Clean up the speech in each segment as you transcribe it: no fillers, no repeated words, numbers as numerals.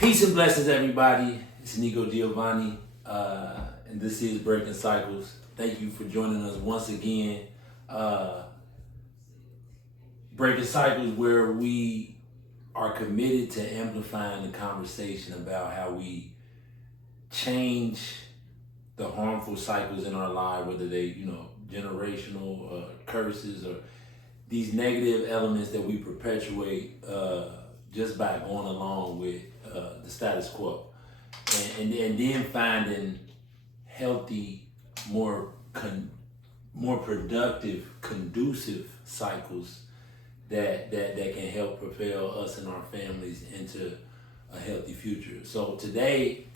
Peace and blessings, everybody. It's Nico Giovanni, and this is Breaking Cycles. Thank you for joining us once again. Breaking Cycles, where we are committed to amplifying the conversation about how we change the harmful cycles in our life, whether they, generational curses or these negative elements that we perpetuate just by going along with the status quo, and then finding healthy, more productive, conducive cycles that can help propel us and our families into a healthy future. So today,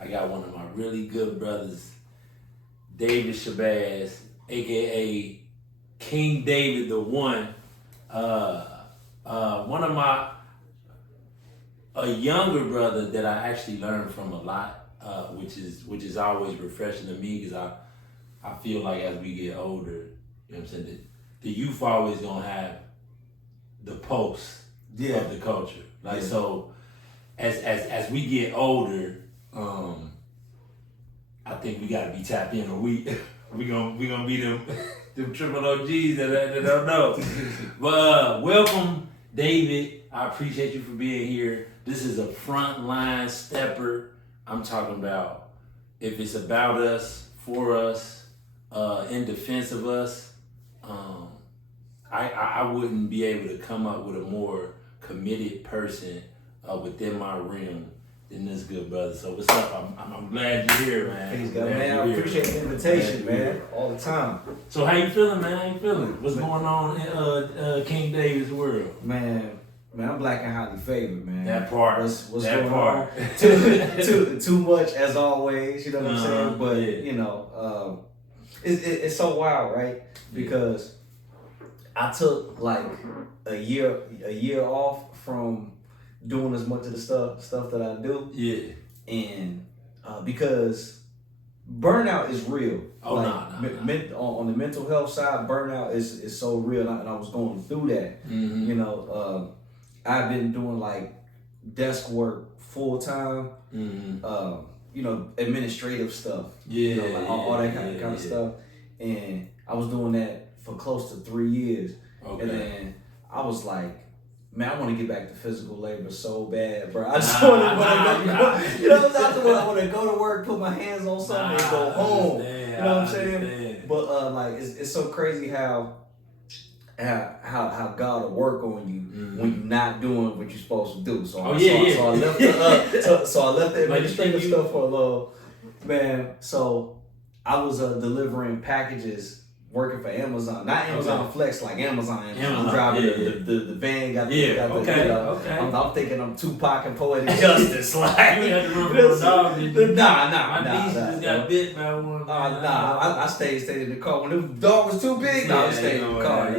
I got one of my really good brothers, David Shabazz, aka King Favid The One. One of a younger brother that I actually learned from a lot, which is always refreshing to me, because I feel like as we get older, you know what I'm saying, the youth always gonna have the pulse of the culture. So as we get older, I think we gotta be tapped in, or we gonna be them triple OGs that don't know. But welcome, David. I appreciate you for being here. This is a frontline stepper. I'm talking about if it's about us, for us, in defense of us. I wouldn't be able to come up with a more committed person within my realm than this good brother. So what's up? I'm glad you're here, man. Thanks, God, man. I appreciate the invitation, man. All the time. So how you feeling, man? How you feeling? What's going on in King David's world? Man, I'm black and highly favored, man. That part. What's that going part. on? Too much as always. You know what I'm saying? But it's so wild, right? Because I took like a year off from doing as much of the stuff that I do. Yeah. And because burnout is real. On the mental health side, burnout is so real, and I was going through that. Mm-hmm. I've been doing like desk work full time. Mm-hmm. Administrative stuff. All that kind of stuff. And I was doing that for close to 3 years. Okay. And then I was like, man, I want to get back to physical labor so bad, bro. I just want to go to work, put my hands on something, and go home. You know what I'm saying? But it's so crazy how God will work on you when you're not doing what you're supposed to do. So I left the administrative stuff for a little, man. So I was delivering packages, working for Amazon, not Amazon Flex, like Amazon. I'm driving the van. I'm thinking I'm Tupac and Poetic Justice. Like, you had to run from a dog. Nah. My niece just got bit by one. I stayed in the car. When the dog was too big, I stayed in the car.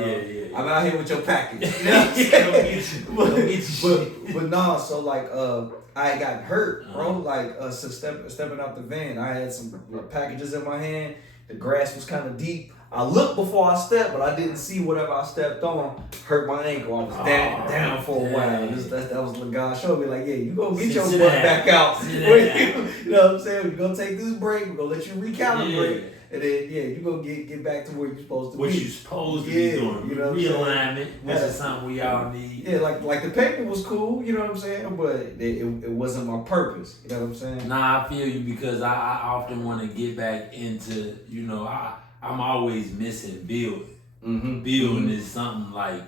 I'm out here with your package. But nah, so like I got hurt, bro. Like stepping out the van, I had some packages in my hand. The grass was kind of deep. I looked before I stepped, but I didn't see whatever I stepped on. Hurt my ankle. I was down for a while. That was when God showed me, like, yeah, you gonna get your butt back out. You know what I'm saying? We're gonna take this break. We're gonna let you recalibrate. And then, you gonna get back to where you're supposed to be. What you're supposed to be doing. Realignment, which is something we all need. Yeah, like the paper was cool, you know what I'm saying? But it wasn't my purpose. You know what I'm saying? Nah, I feel you, because I often want to get back into, I'm always missing building. Mm-hmm. Building is something like,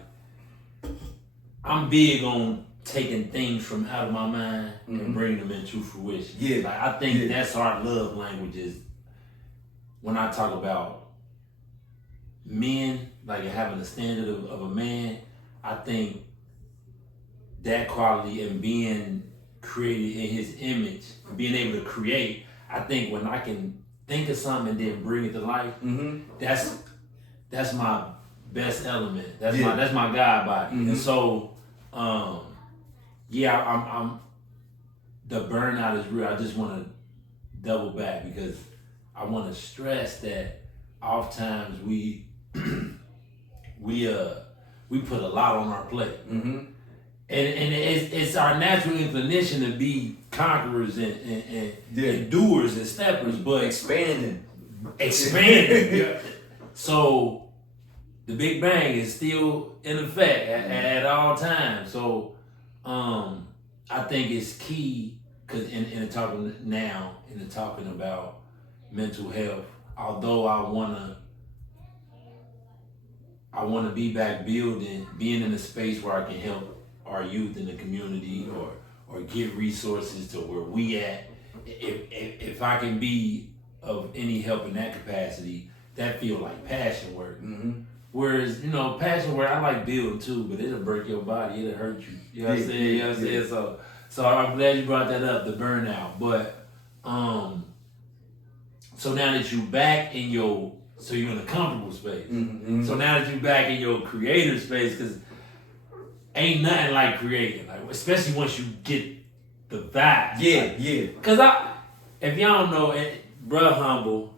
I'm big on taking things from out of my mind and bringing them into fruition. Yeah. Like, I think that's our love languages. When I talk about men, like having a standard of a man, I think that quality and being created in his image, being able to create, I think when I can think of something and then bring it to life, that's my best element. That's my God body. And so, I'm the burnout is real. I just want to double back, because I want to stress that oftentimes we put a lot on our plate, And it's our natural inclination to be conquerors and doers and steppers, but expanding. Yeah. So the Big Bang is still in effect at all times. So I think it's key because in the talking about mental health, although I wanna be back being in a space where I can help our youth in the community or give resources to where we at. If I can be of any help in that capacity, that feel like passion work. Mm-hmm. Whereas, passion work, I like building too, but it'll break your body, it'll hurt you. You know what I'm saying? You know what I'm saying? So I'm glad you brought that up, the burnout. But so now that you back in so you're in a comfortable space. Mm-hmm. So now that you're back in your creative space, because ain't nothing like creating, like especially once you get the vibe. Yeah. Cause if y'all don't know, bruh humble,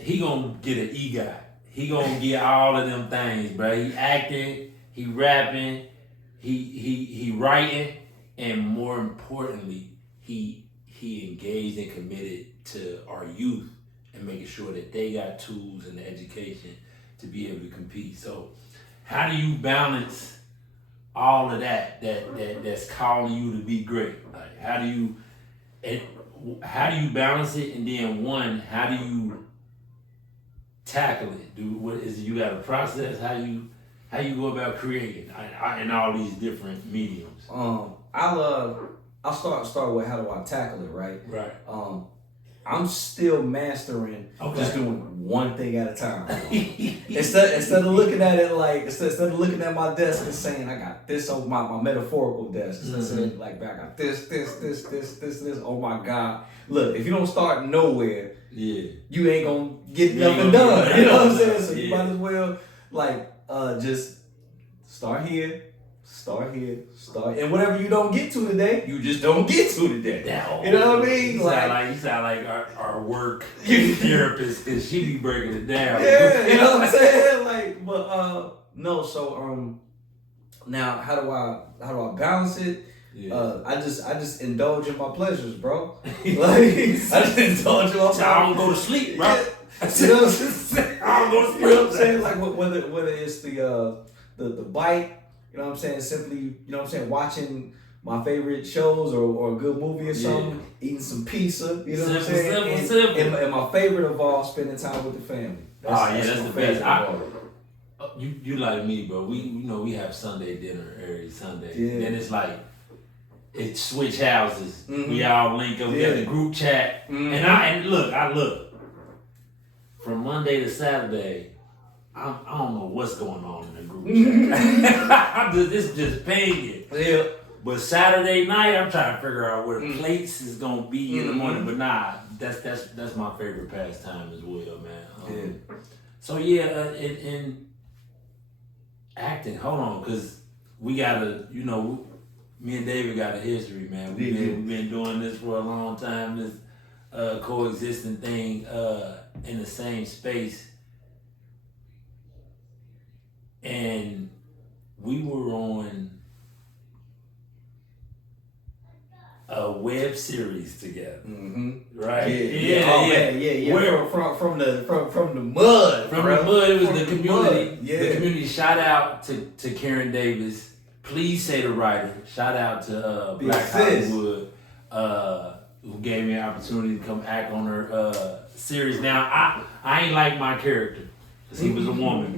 he gonna get an EGOT. He gonna get all of them things, bruh. He acting, he rapping, he writing, and more importantly, he engaged and committed to our youth and making sure that they got tools and the education to be able to compete. So how do you balance all of that's calling you to be great? Like how do you balance it? And then how do you tackle it? You got a process? How you go about creating in all these different mediums? I'll start with how do I tackle it, right? Right. I'm still mastering just doing one thing at a time. instead of looking at it like instead of looking at my desk and saying I got this on my metaphorical desk. Instead of saying like I got this. Oh my God. Look, if you don't start nowhere, you ain't gonna get nothing done. You know what I'm saying? So you might as well just start here, and whatever you don't get to today, you just don't get to today. You know what I mean? You sound like our work therapist, because she be breaking it down. Yeah, you know what I'm saying? No. So now how do I balance it? Yeah. I just indulge in my pleasures, bro. I just indulge in my pleasures. I don't go to sleep, bro. Yeah. You know what I'm saying? I don't go to sleep. You know what I'm saying? Like whether it's the bike. You know what I'm saying? Simply, you know what I'm saying, watching my favorite shows or a good movie or something, eating some pizza, you know what I'm saying? Simple. And my favorite of all, spending time with the family. That's the best. You like me, bro. We have Sunday dinner every Sunday. Yeah. Then it's like it's switch houses. Mm-hmm. We all link up. We got the group chat. Mm-hmm. And I look. From Monday to Saturday, I don't know what's going on in the group chat. It's just pinging. Yeah. But Saturday night, I'm trying to figure out where the plates is gonna be in the morning. But nah, that's my favorite pastime as well, man. So in acting, hold on, because we gotta, me and David got a history, man. We've been doing this for a long time. This coexisting thing in the same space. And we were on a web series together, right? Yeah. Where from the mud, it was the community. The community. Shout out to Karen Davis. Please say the writer. Shout out to Black Hollywood, who gave me an opportunity to come act on her series. Now I ain't like my character. He was a woman,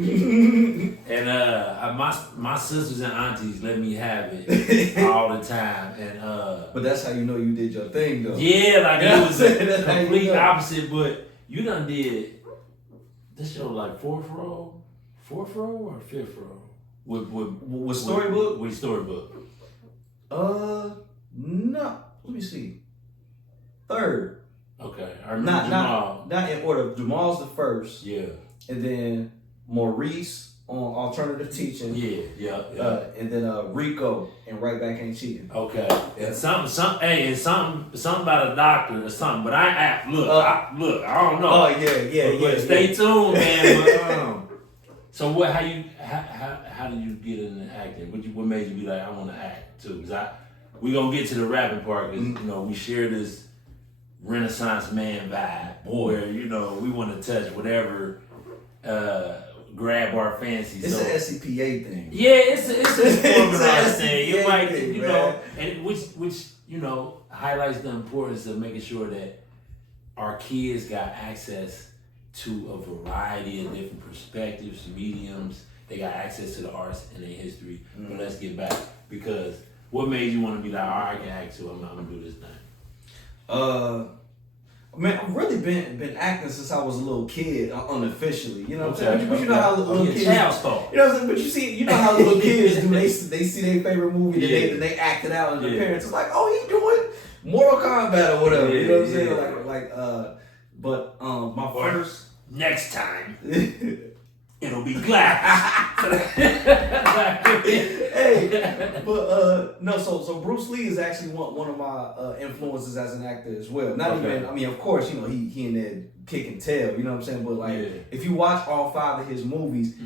and my sisters and aunties let me have it all the time, and but that's how you know you did your thing, though. Yeah, like it was a complete opposite. But you done did this show like fourth row or fifth row with Storybook. With Storybook. No. Let me see. Third. Okay, I remember Jamal. Not in order. Jamal's the first. Yeah. And then Maurice on alternative teaching. Yeah. And then Rico and Right Back Ain't Cheating. Okay. And something about a doctor or something. But I don't know. Oh yeah. But stay tuned, man. But, so how how did you get into acting? What made you be like, I want to act too? Because we gonna get to the rapping part because you know we share this Renaissance man vibe, where you know we want to touch whatever grab our fancy. It's an SCPA thing. Yeah, it's a performing arts thing. You might, you man. know, and which you know highlights the importance of making sure that our kids got access to a variety of different perspectives, mediums. They got access to the arts and their history. But let's get back, because what made you want to be like, all right, I can act too. I'm gonna do this thing. Man, I've really been acting since I was a little kid, unofficially. You know what I'm Okay, saying? But you know how little kids. Child star. You know what I'm saying? But you know how little kids do. They see their favorite movie, and they act it out, and the parents is like, oh, he doing Mortal Kombat or whatever. You know what I'm saying? But my first. Next time, it'll be glass. Hey, but no. So Bruce Lee is actually one of my influences as an actor as well. Not even. I mean, of course, you know he in there kick and tail. You know what I'm saying? But like, if you watch all 5 of his movies,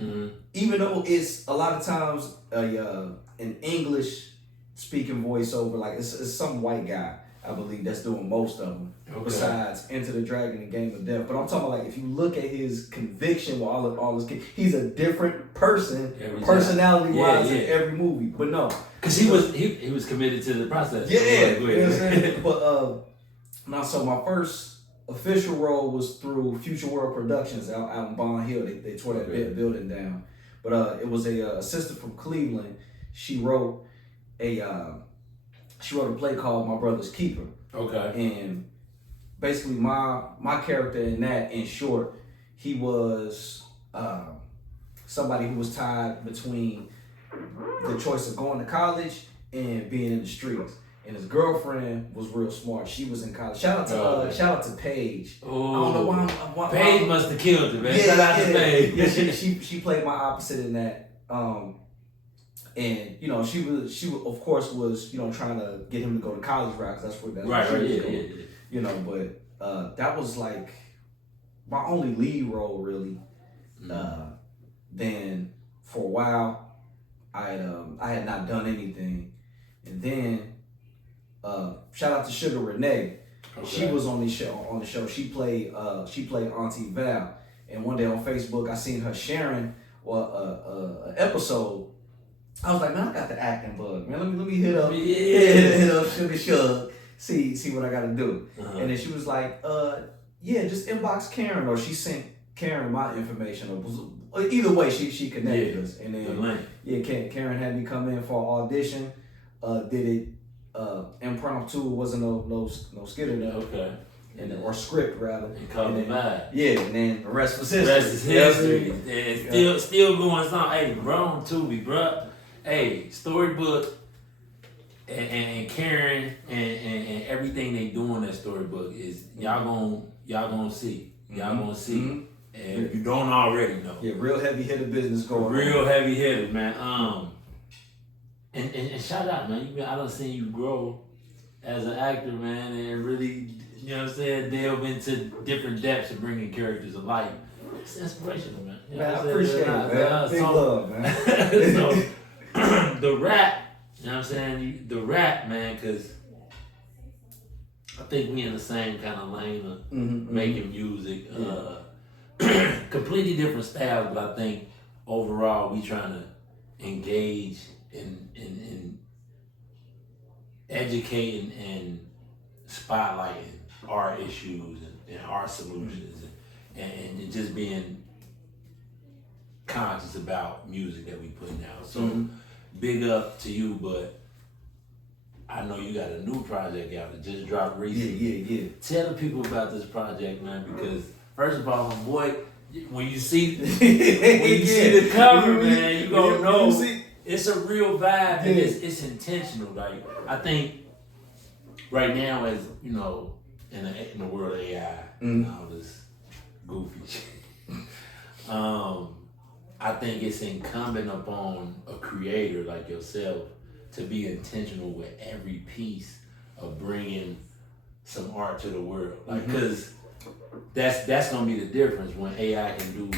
even though it's a lot of times an English speaking voiceover, like it's some white guy, I believe, that's doing most of them. Besides Enter the Dragon and Game of Death. But I'm talking about, like, if you look at his conviction with all his kids, he's a different person, personality-wise, in every movie. But no. Because he was committed to the process. Yeah. You know what I'm saying? But now, so my first official role was through Future World Productions out in Bond Hill. They tore that building down. But it was a sister from Cleveland. She wrote a play called My Brother's Keeper. Okay. And basically my character in that, in short, he was somebody who was tied between the choice of going to college and being in the streets. And his girlfriend was real smart. She was in college. Shout out to Paige. Oh, I don't know why Paige must have killed her, man. Shout out to Paige. Yeah, she played my opposite in that. And you know, she of course was, you know, trying to get him to go to college, right? Because that's where she was going. Yeah. You know, but that was like my only lead role, really. Then for a while, I had not done anything, and then shout out to Sugar Renee. Okay. She was on the show. She played Auntie Val, and one day on Facebook, I seen her sharing an episode. I was like, man, I got the acting bug, man. Let me hit up Sugar Shug, see what I gotta do. And then she was like, just inbox Karen, or she sent Karen my information, or either way she connected us. And then Karen had me come in for an audition. Did it impromptu. It wasn't no skit in there. Okay. Or script rather. And called it mine. Yeah, and then the rest was history. The rest is history. And it's still going strong. Hey, grown Tubi, bruh. Hey, Storybook and Karen and everything they do in that Storybook is y'all gonna see. Y'all gonna see. And if you don't already know. Yeah, real heavy hitter business going on. Real heavy hitter, man. And shout out, man. I done seen you grow as an actor, man, and really, you know what I'm saying, delve into different depths of bringing characters to life. It's inspirational, man. You know man, I appreciate it, man. Big love, man. So, the rap, you know what I'm saying? The rap, man, because I think we in the same kind of lane of making music. Completely different styles, but I think overall we trying to engage in educating and spotlighting our issues and our solutions and just being conscious about music that we putting out. So big up to you, but I know you got a new project out that just dropped recently. Yeah. Tell the people about this project, man, because first of all, my boy, when you see the cover, man, you gonna know it's a real vibe and it's intentional. Like, I think right now, as you know, in the world of AI and all this goofy shit, I think it's incumbent upon a creator like yourself to be intentional with every piece of bringing some art to the world. Like, cause that's gonna be the difference when AI can do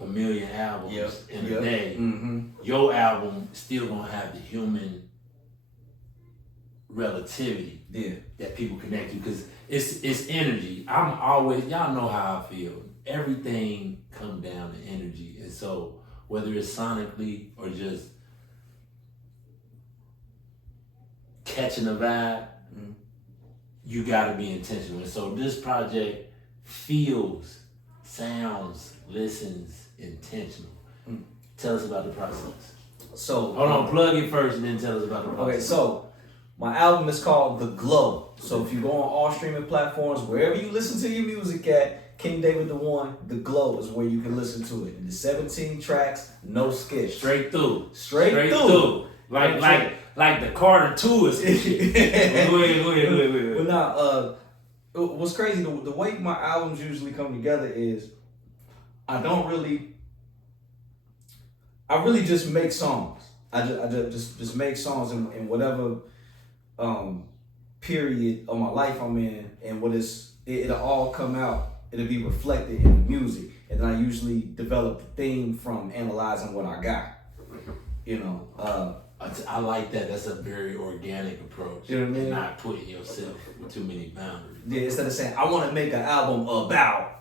a million albums in a day, Mm-hmm. your album still gonna have the human relativity that people connect to, because it's energy. I'm always, y'all know how I feel. Everything comes down to energy, and so whether it's sonically or just catching a vibe, you got to be intentional. And so this project feels, sounds, listens intentional. Tell us about the process. So hold on, plug it first and then tell us about the process. Okay, so my album is called The Glow. So if you go on all streaming platforms, wherever you listen to your music at, King David The One, The Glow is where you can listen to it. And the 17 tracks, no skips. Straight through. Straight through. Like the Carter 2 is shit. Go ahead. But now, what's crazy, the way my albums usually come together is I really just make songs. I just make songs in whatever period of my life I'm in, and it'll all come out. It'll be reflected in the music, and then I usually develop the theme from analyzing what I got. You know, I like that. That's a very organic approach. You know what I mean? Not putting yourself with too many boundaries. Yeah, instead of saying I want to make an album about.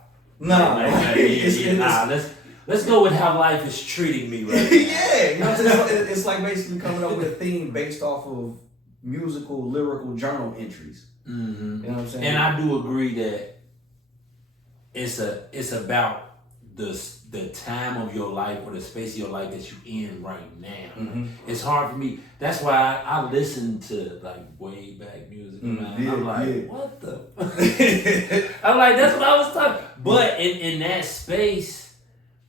Let's go with how life is treating me right now. Yeah, you know what I'm saying? It's like basically coming up with a theme based off of musical, lyrical journal entries. Mm-hmm. You know what I'm saying? And I do agree that it's about the time of your life or the space of your life that you're in right now. Mm-hmm. It's hard for me. That's why I listen to like way back music. I'm like, what the? I'm like, that's what I was talking. But in that space,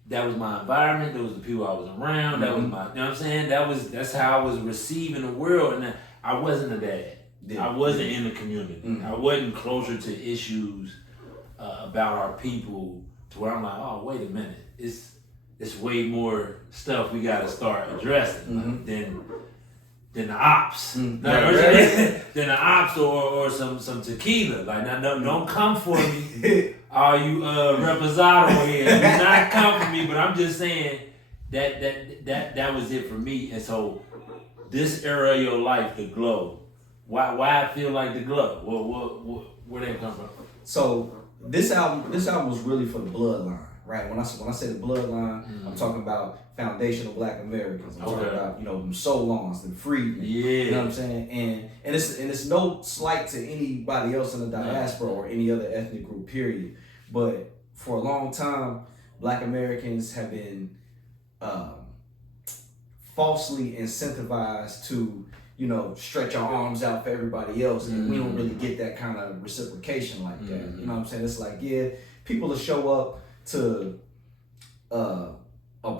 that was my environment. That was the people I was around. That was my, you know what I'm saying? That's how I was receiving the world. And I wasn't a dad. I wasn't in the community. I wasn't closer to issues about our people to where I'm like, oh, wait a minute. It's way more stuff we got to start addressing than the ops. Than the ops or some tequila. Like, now, don't come for me. All you reposado here, do not come for me. But I'm just saying that was it for me. And so this era of your life, the glow. Why I feel like the glow? Where did it come from? So this album was really for the bloodline, right? When I say the bloodline, I'm talking about foundational Black Americans. I'm talking about them Solons, the freedmen. Yeah. You know what I'm saying? And it's no slight to anybody else in the diaspora or any other ethnic group, period. But for a long time, Black Americans have been falsely incentivized to, stretch our arms out for everybody else, and we don't really get that kind of reciprocation like that. You know what I'm saying? It's like, people will show up to a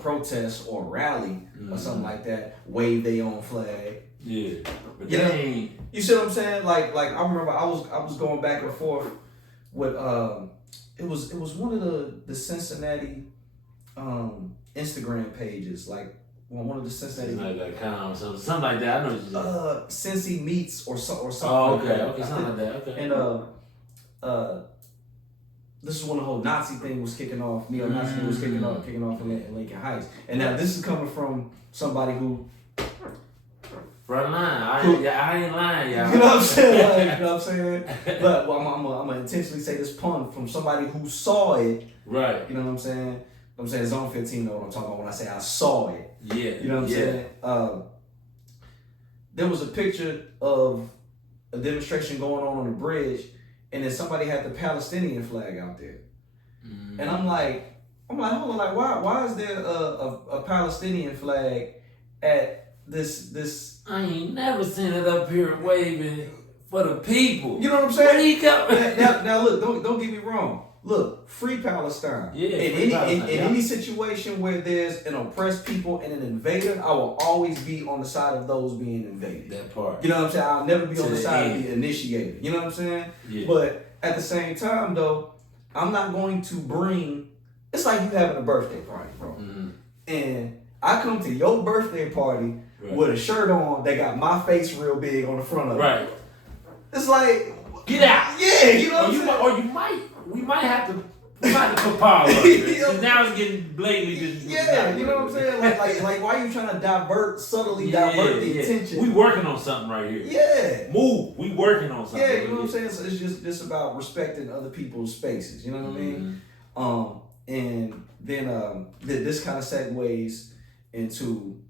protest or a rally or something like that, wave their own flag. Yeah, but you see what I'm saying? Like I remember I was going back and forth with it was one of the Cincinnati Instagram pages, like one of the Cincinnati Cincinnati.com, something like that. I know what you're Cincy Meats or something. Oh, like that. Okay, something like that. Okay. And this is when the whole Nazi thing was kicking off. Neo-Nazi thing was kicking off in Lincoln Heights. And now this is coming from somebody who. Front line. I ain't lying, y'all. You know what I'm saying? You know what I'm saying? But I'm gonna intentionally say this pun from somebody who saw it. Right. You know what I'm saying? Zone 15 know what I'm talking about when I say I saw it. Yeah. You know what I'm saying? There was a picture of a demonstration going on the bridge, and then somebody had the Palestinian flag out there. And I'm like, hold on, like why is there a Palestinian flag at this? I ain't never seen it up here waving for the people. You know what I'm saying? Where he coming? Now look, don't get me wrong. Look, free Palestine. Yeah. In any situation where there's an oppressed people and an invader, I will always be on the side of those being invaded. That part. You know what I'm saying? I'll never be on the side of the initiator. You know what I'm saying? Yeah. But at the same time, though, I'm not going to bring. It's like you having a birthday party, bro. And I come to your birthday party with a shirt on that got my face real big on the front of it. Right. It's like, get out. Yeah, you know what I'm saying? We might have to Not the papaya. Because now it's getting blatantly just. Yeah, you know what I'm saying? Like why are you trying to subtly divert the attention? We working on something right here. Yeah. Move. We working on something. Yeah, you know what I'm saying? So it's just about respecting other people's spaces. You know what I mean? And then this kind of segues into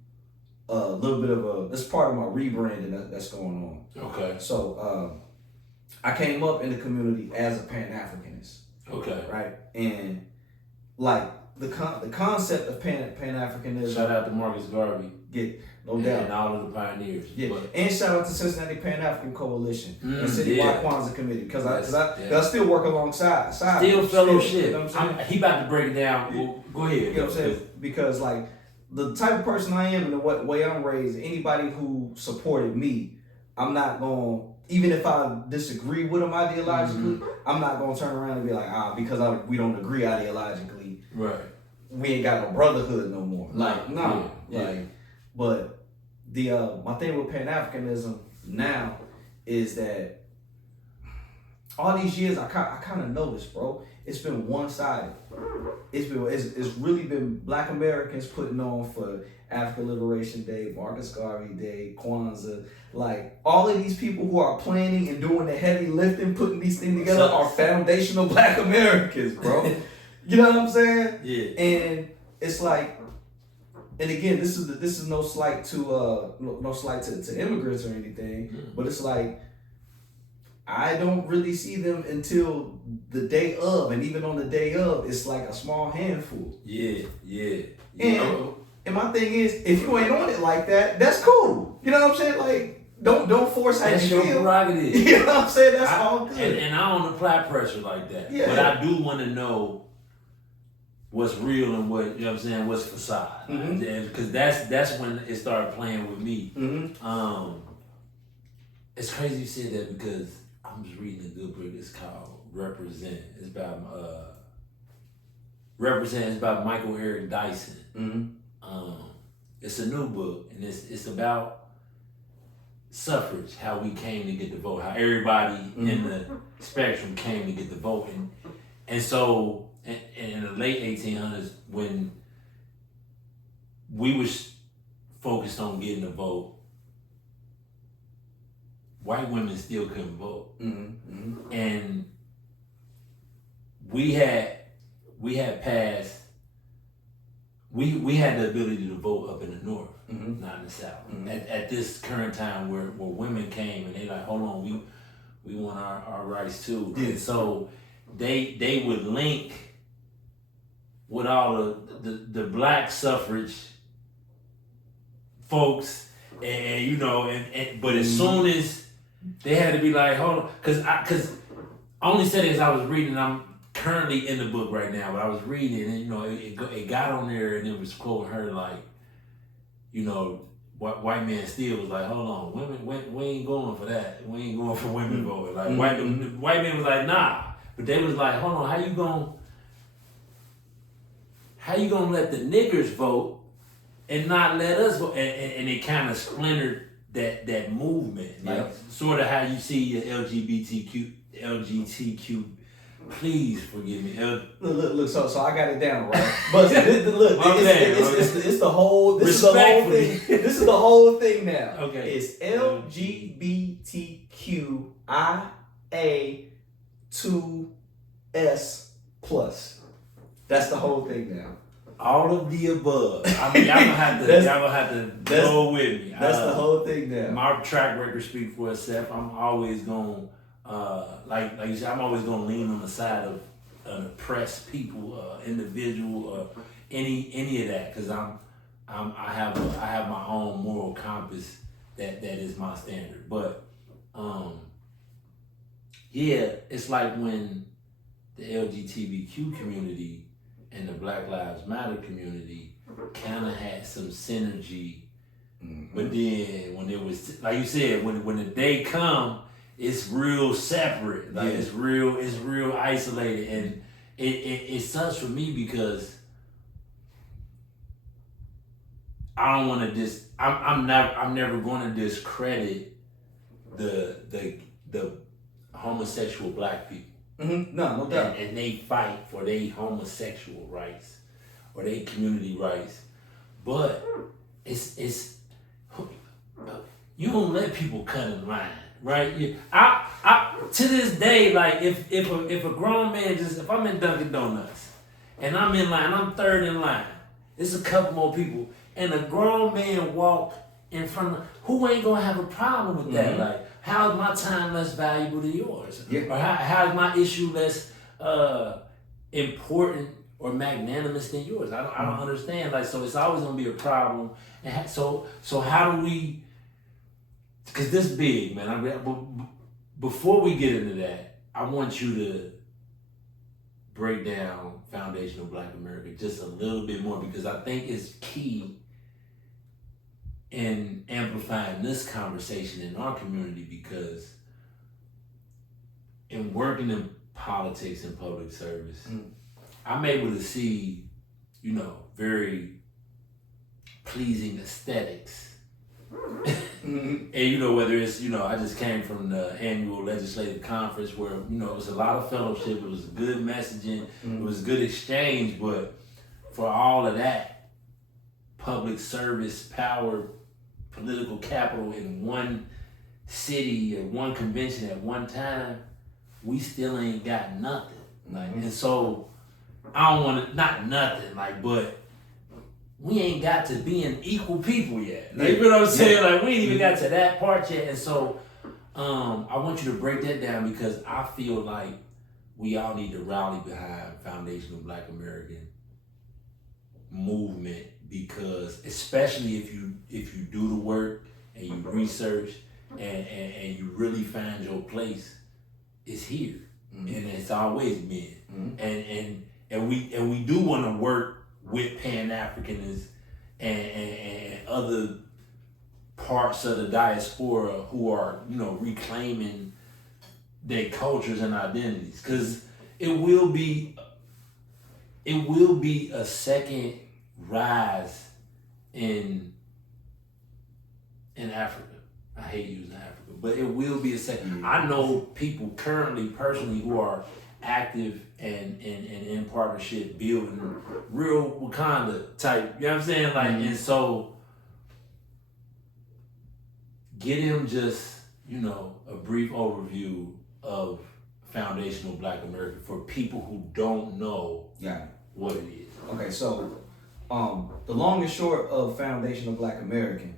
a little bit of that's part of my rebranding that's going on. Okay. So I came up in the community as a Pan-Africanist. Okay. Right? And like the concept of Pan-Africanism. Shout out to Marcus Garvey. Yeah, no doubt. And all of the pioneers. Yeah, and shout out to Cincinnati Pan-African Coalition and City Kwanzaa Committee because I still work alongside. Still fellowship. You know what I'm saying? He about to break it down. Well, go ahead. You know what I'm saying? Because like the type of person I am and the way I'm raised, anybody who supported me, I'm not going to, even if I disagree with them ideologically, I'm not going to turn around and be like, because we don't agree ideologically. Right. We ain't got no brotherhood no more. Like, no. Yeah. Like, but my thing with Pan-Africanism now is that all these years I kind of noticed, bro, it's been one-sided. It's really been Black Americans putting on for African Liberation Day, Marcus Garvey Day, Kwanzaa. Like all of these people who are planning and doing the heavy lifting, putting these things together are foundational Black Americans, bro. You know what I'm saying? Yeah. And it's like, and again, this is no slight to immigrants or anything, but it's like I don't really see them until the day of, and even on the day of, it's like a small handful. Yeah. And my thing is, if you ain't on it like that, that's cool. You know what I'm saying? Like, don't force how you feel. That's your prerogative. You know what I'm saying? That's all good. And I don't apply pressure like that. Yeah. But I do want to know what's real and what, you know what I'm saying, what's facade. Because that's when it started playing with me. It's crazy you said that because I'm just reading a good book. It's called Represent. It's about It's about Michael Eric Dyson. It's a new book, and it's about suffrage, how we came to get the vote, how everybody in the spectrum came to get the vote. And so in the late 1800s, when we was focused on getting the vote, white women still couldn't vote. And we had passed, we had the ability to vote up in the north, not in the south. At this current time where women came and they like, hold on, we want our rights too. Yeah. And so they would link with all the black suffrage folks and you know, but as soon as they had to be like, hold on, cause I only said it because I was reading, I'm currently in the book right now, but I was reading and you know, it got on there and it was quoting her like, you know, white man still was like, hold on, women, we ain't going for that. We ain't going for women voting. Like white man was like, nah. But they was like, hold on, how you gonna let the niggers vote and not let us vote? And it kind of splintered that movement. Like sort of how you see your LGBTQ. Please forgive me. Look. So I got it down right. But look, it's the whole. This is the whole thing. This is the whole thing now. Okay. It's LGBTQIA2S+. That's the whole thing now. All of the above. I mean, y'all gonna have to go with me. That's the whole thing now. My track record speaks for itself. I'm always gonna. Like you said, I'm always gonna lean on the side of an oppressed people, individual, any of that, because I have my own moral compass that is my standard. But yeah, it's like when the LGBTQ community and the Black Lives Matter community kind of had some synergy, but then when it was like you said, when the day come. It's real separate, like it's real isolated, and it sucks for me because I don't want to I'm never going to discredit the homosexual black people. No doubt. And they fight for their homosexual rights or their community rights. But it's you don't let people cut in line, right? I to this day, like if a grown man if I'm in Dunkin' Donuts and I'm in line, I'm third in line. There's a couple more people, and a grown man walk in front of who ain't gonna have a problem with that? Like, how is my time less valuable than yours? Yeah. Or how is my issue less important or magnanimous than yours? I don't understand. Like, so it's always gonna be a problem. And so how do we? Because this big, man. Before we get into that, I want you to break down Foundational Black America just a little bit more, because I think it's key in amplifying this conversation in our community, because in working in politics and public service, I'm able to see, very pleasing aesthetics. And whether it's, I just came from the annual legislative conference where, it was a lot of fellowship, it was good messaging, it was good exchange, but for all of that public service, power, political capital in one city or one convention at one time, we still ain't got nothing. Like, and so I don't want to, not nothing, like, but we ain't got to being equal people yet. Like, you know what I'm saying? Like, we ain't even got to that part yet. And so I want you to break that down, because I feel like we all need to rally behind Foundational Black American movement, because especially if you do the work and you research and you really find your place, it's here. And it's always been. And we do want to work with Pan-Africanists and other parts of the diaspora who are, reclaiming their cultures and identities, because it will be a second rise in Africa. I hate using Africa, but it will be a second. I know people currently, personally, who are active and in partnership building real Wakanda type, you know what I'm saying? Like, and so get him just, a brief overview of Foundational Black America for people who don't know what it is. Okay, so the long and short of Foundational Black American,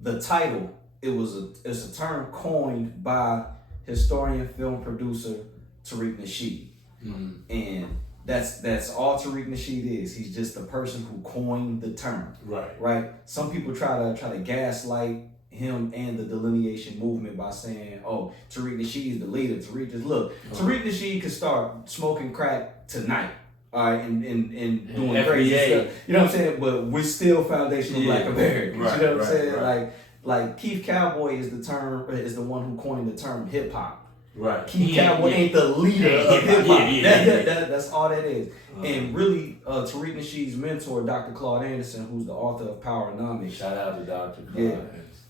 the title, it's a term coined by historian, film producer Tariq Nasheed. And that's all Tariq Nasheed is. He's just the person who coined the term. Right. Some people try to gaslight him and the delineation movement by saying, "Oh, Tariq Nasheed is the leader." Tariq Nasheed could start smoking crack tonight. All right, and doing crazy stuff. You know what I'm saying? But we're still Foundational Black Americans. Right, you know what I'm saying? Like Keith Cowboy is the one who coined the term hip hop. Right. Keith Cowboy ain't the leader of hip hop. That's all that is. And really, Tariq Nasheed's mentor, Dr. Claude Anderson, who's the author of Powernomics. Shout out to Dr. Claude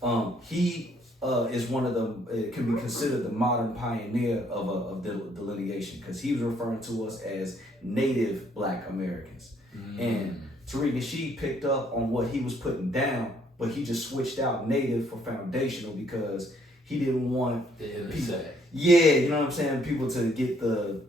Anderson. He is one of the, can be considered the modern pioneer of delineation, because he was referring to us as Native Black Americans. And Tariq Nasheed picked up on what he was putting down, but he just switched out Native for Foundational, because he didn't want people, you know what I'm saying, people to get the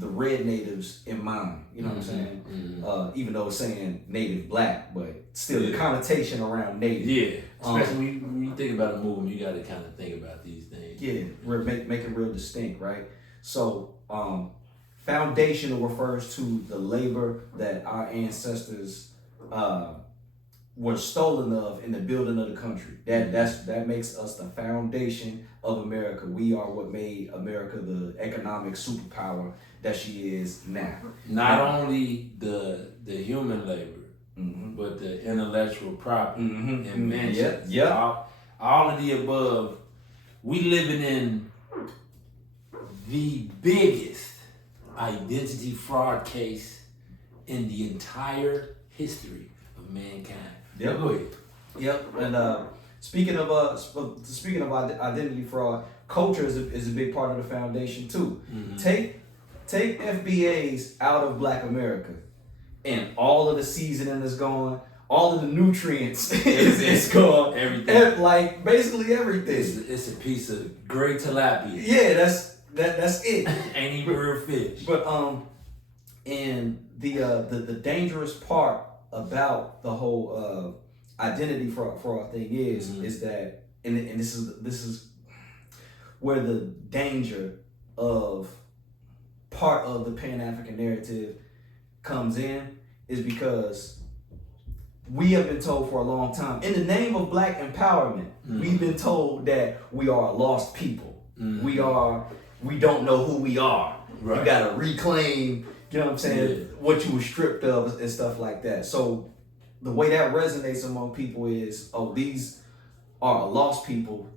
red natives in mind, you know what I'm saying? Even though it's saying Native Black, but still the connotation around Native. Yeah, especially when you think about a movement, you got to kind of think about these things. Yeah, make it real distinct, right? So foundational refers to the labor that our ancestors were stolen of in the building of the country. That makes us the foundation of America. We are what made America the economic superpower that she is now. Not only the human labor, but the intellectual property, inventions, all of the above. We living in the biggest identity fraud case in the entire history of mankind. Yep. Go ahead. Yep. And speaking of identity fraud, culture is a big part of the foundation too. Take take FBAs out of Black America, and all of the seasoning is gone. All of the nutrients is gone. Everything. Like basically everything. It's a piece of gray tilapia. Yeah, that's it. Ain't even real fish. But and the dangerous part about the whole identity fraud thing is that and this is where the danger of part of the Pan-African narrative comes in, is because we have been told for a long time, in the name of Black empowerment, we've been told that we are a lost people. We don't know who we are. Right. You gotta reclaim, you know what I'm saying, what you were stripped of and stuff like that. So the way that resonates among people is, oh, these are a lost people,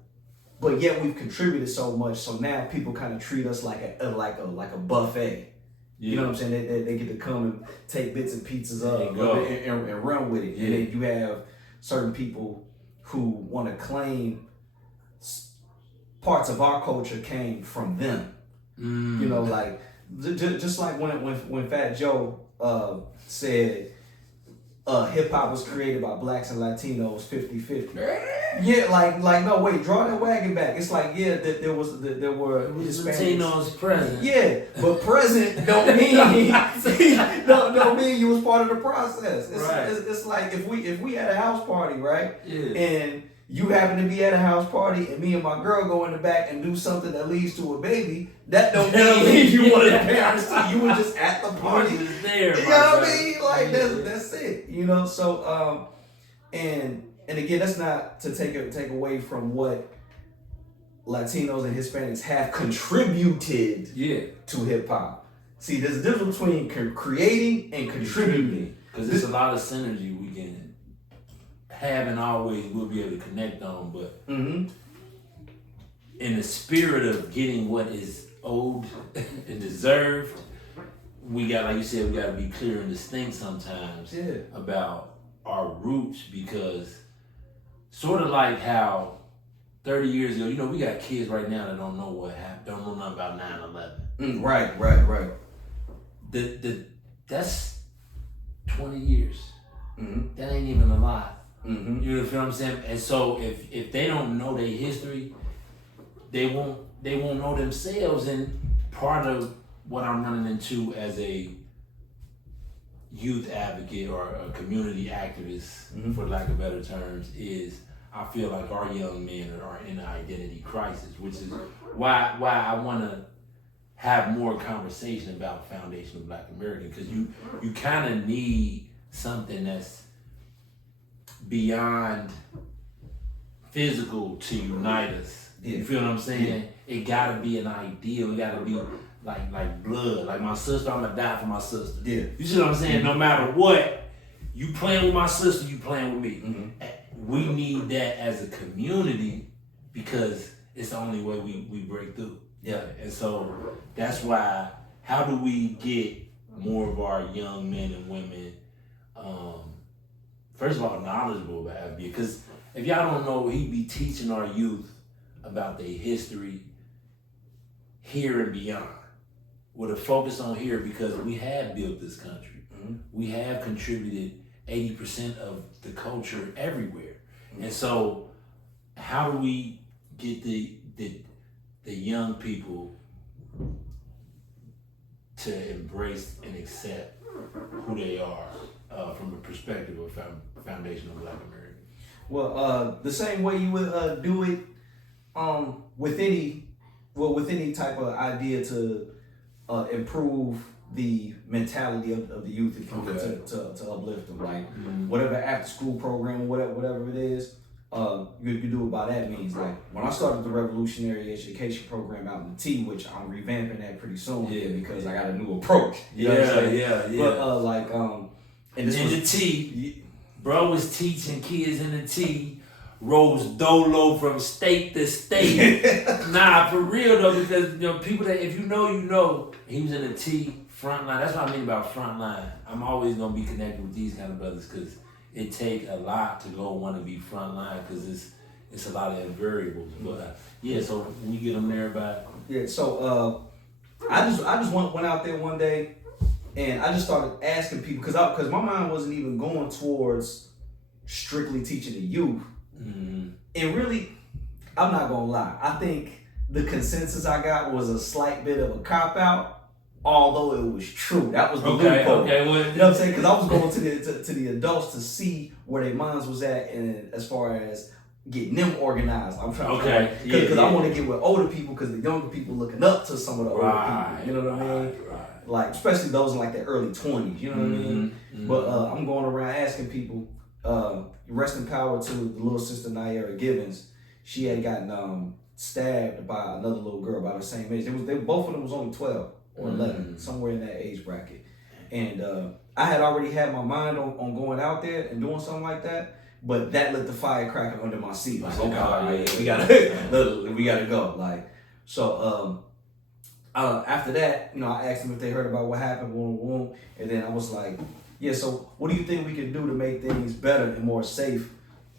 but yet we've contributed so much. So now people kind of treat us like a buffet. Yeah. You know what I'm saying? They get to come and take bits and pieces of and run with it. Yeah. And then you have certain people who want to claim parts of our culture came from them. You know, like just like when Fat Joe said hip hop was created by Blacks and Latinos 50-50. Yeah, like no, wait, draw that wagon back. It's like, yeah, there were Hispanics. Latinos present. Yeah, but present don't mean don't mean you was part of the process. It's like if we had a house party, right? Yeah. And you happen to be at a house party and me and my girl go in the back and do something that leads to a baby, that don't mean you wanted the parents to. You were just at the party. You was there, you know what I mean? Like that's it. You know, so and again, that's not to take away from what Latinos and Hispanics have contributed to hip hop. See, there's a difference between creating and contributing. Because there's a lot of synergy we can have and always will be able to connect on, but in the spirit of getting what is owed and deserved, we got, like you said, we got to be clear and distinct sometimes about our roots, because sort of like how 30 years ago, you know, we got kids right now that don't know what happened, don't know nothing about 9/11. Right. That's 20 years. That ain't even a lot. You know what I'm saying? And so if they don't know their history, they won't know themselves. And part of what I'm running into as a youth advocate or a community activist, for lack of better terms, is I feel like our young men are in an identity crisis, which is why I want to have more conversation about foundational Black American, because you kind of need something that's beyond physical to unite us. You feel what I'm saying? It gotta be an ideal. It gotta be like blood. Like my sister, I'm gonna die for my sister. Yeah. You see what I'm saying? No matter what, you playing with my sister, you playing with me. We need that as a community, because it's the only way we break through. Yeah. And so that's why, how do we get more of our young men and women first of all, knowledgeable about FBA? Because if y'all don't know, he be teaching our youth about their history here and beyond, with a focus on here, because we have built this country. We have contributed 80% of the culture everywhere. And so how do we get the young people to embrace and accept who they are from a perspective of foundational Black American? Well, the same way you would do it with any type of idea to improve the mentality of the youth, if you will, to uplift them, like whatever after school program, whatever it is, you do it by that means. Like when I started the revolutionary education program out in the T, which I'm revamping that pretty soon, because I got a new approach. You know what I'm saying? But and in the T, bro was teaching kids in the T, rose dolo from state to state. Nah, for real though, because you know people that, if you know, you know. He was in the T front line. That's what I mean about front line. I'm always gonna be connected with these kind of brothers, because it take a lot to go want to be front line, because it's a lot of variables. But so we get them there by. Yeah. So I I just went out there one day, and I just started asking people because my mind wasn't even going towards strictly teaching the youth. Mm-hmm. And really, I'm not gonna lie. I think the consensus I got was a slight bit of a cop out, although it was true. That was the loophole. Okay, well, you know what I'm saying? Because I was going to the adults to see where their minds was at, and as far as getting them organized. I'm trying because I want to get with older people because the younger people looking up to some of the older people. You know what I mean? Right. Like especially those in like their early 20s. You know what I mean? Mm-hmm. But I'm going around asking people. Rest in power to the little sister Naira Givens. She had gotten stabbed by another little girl about the same age. They both of them was only 12 or 11, somewhere in that age bracket. And I had already had my mind on going out there and doing something like that. But that lit the firecracker under my seat. Like, okay, all right, we gotta go. Like, so after that, you know, I asked them if they heard about what happened, and then I was like, yeah. So, what do you think we can do to make things better and more safe? You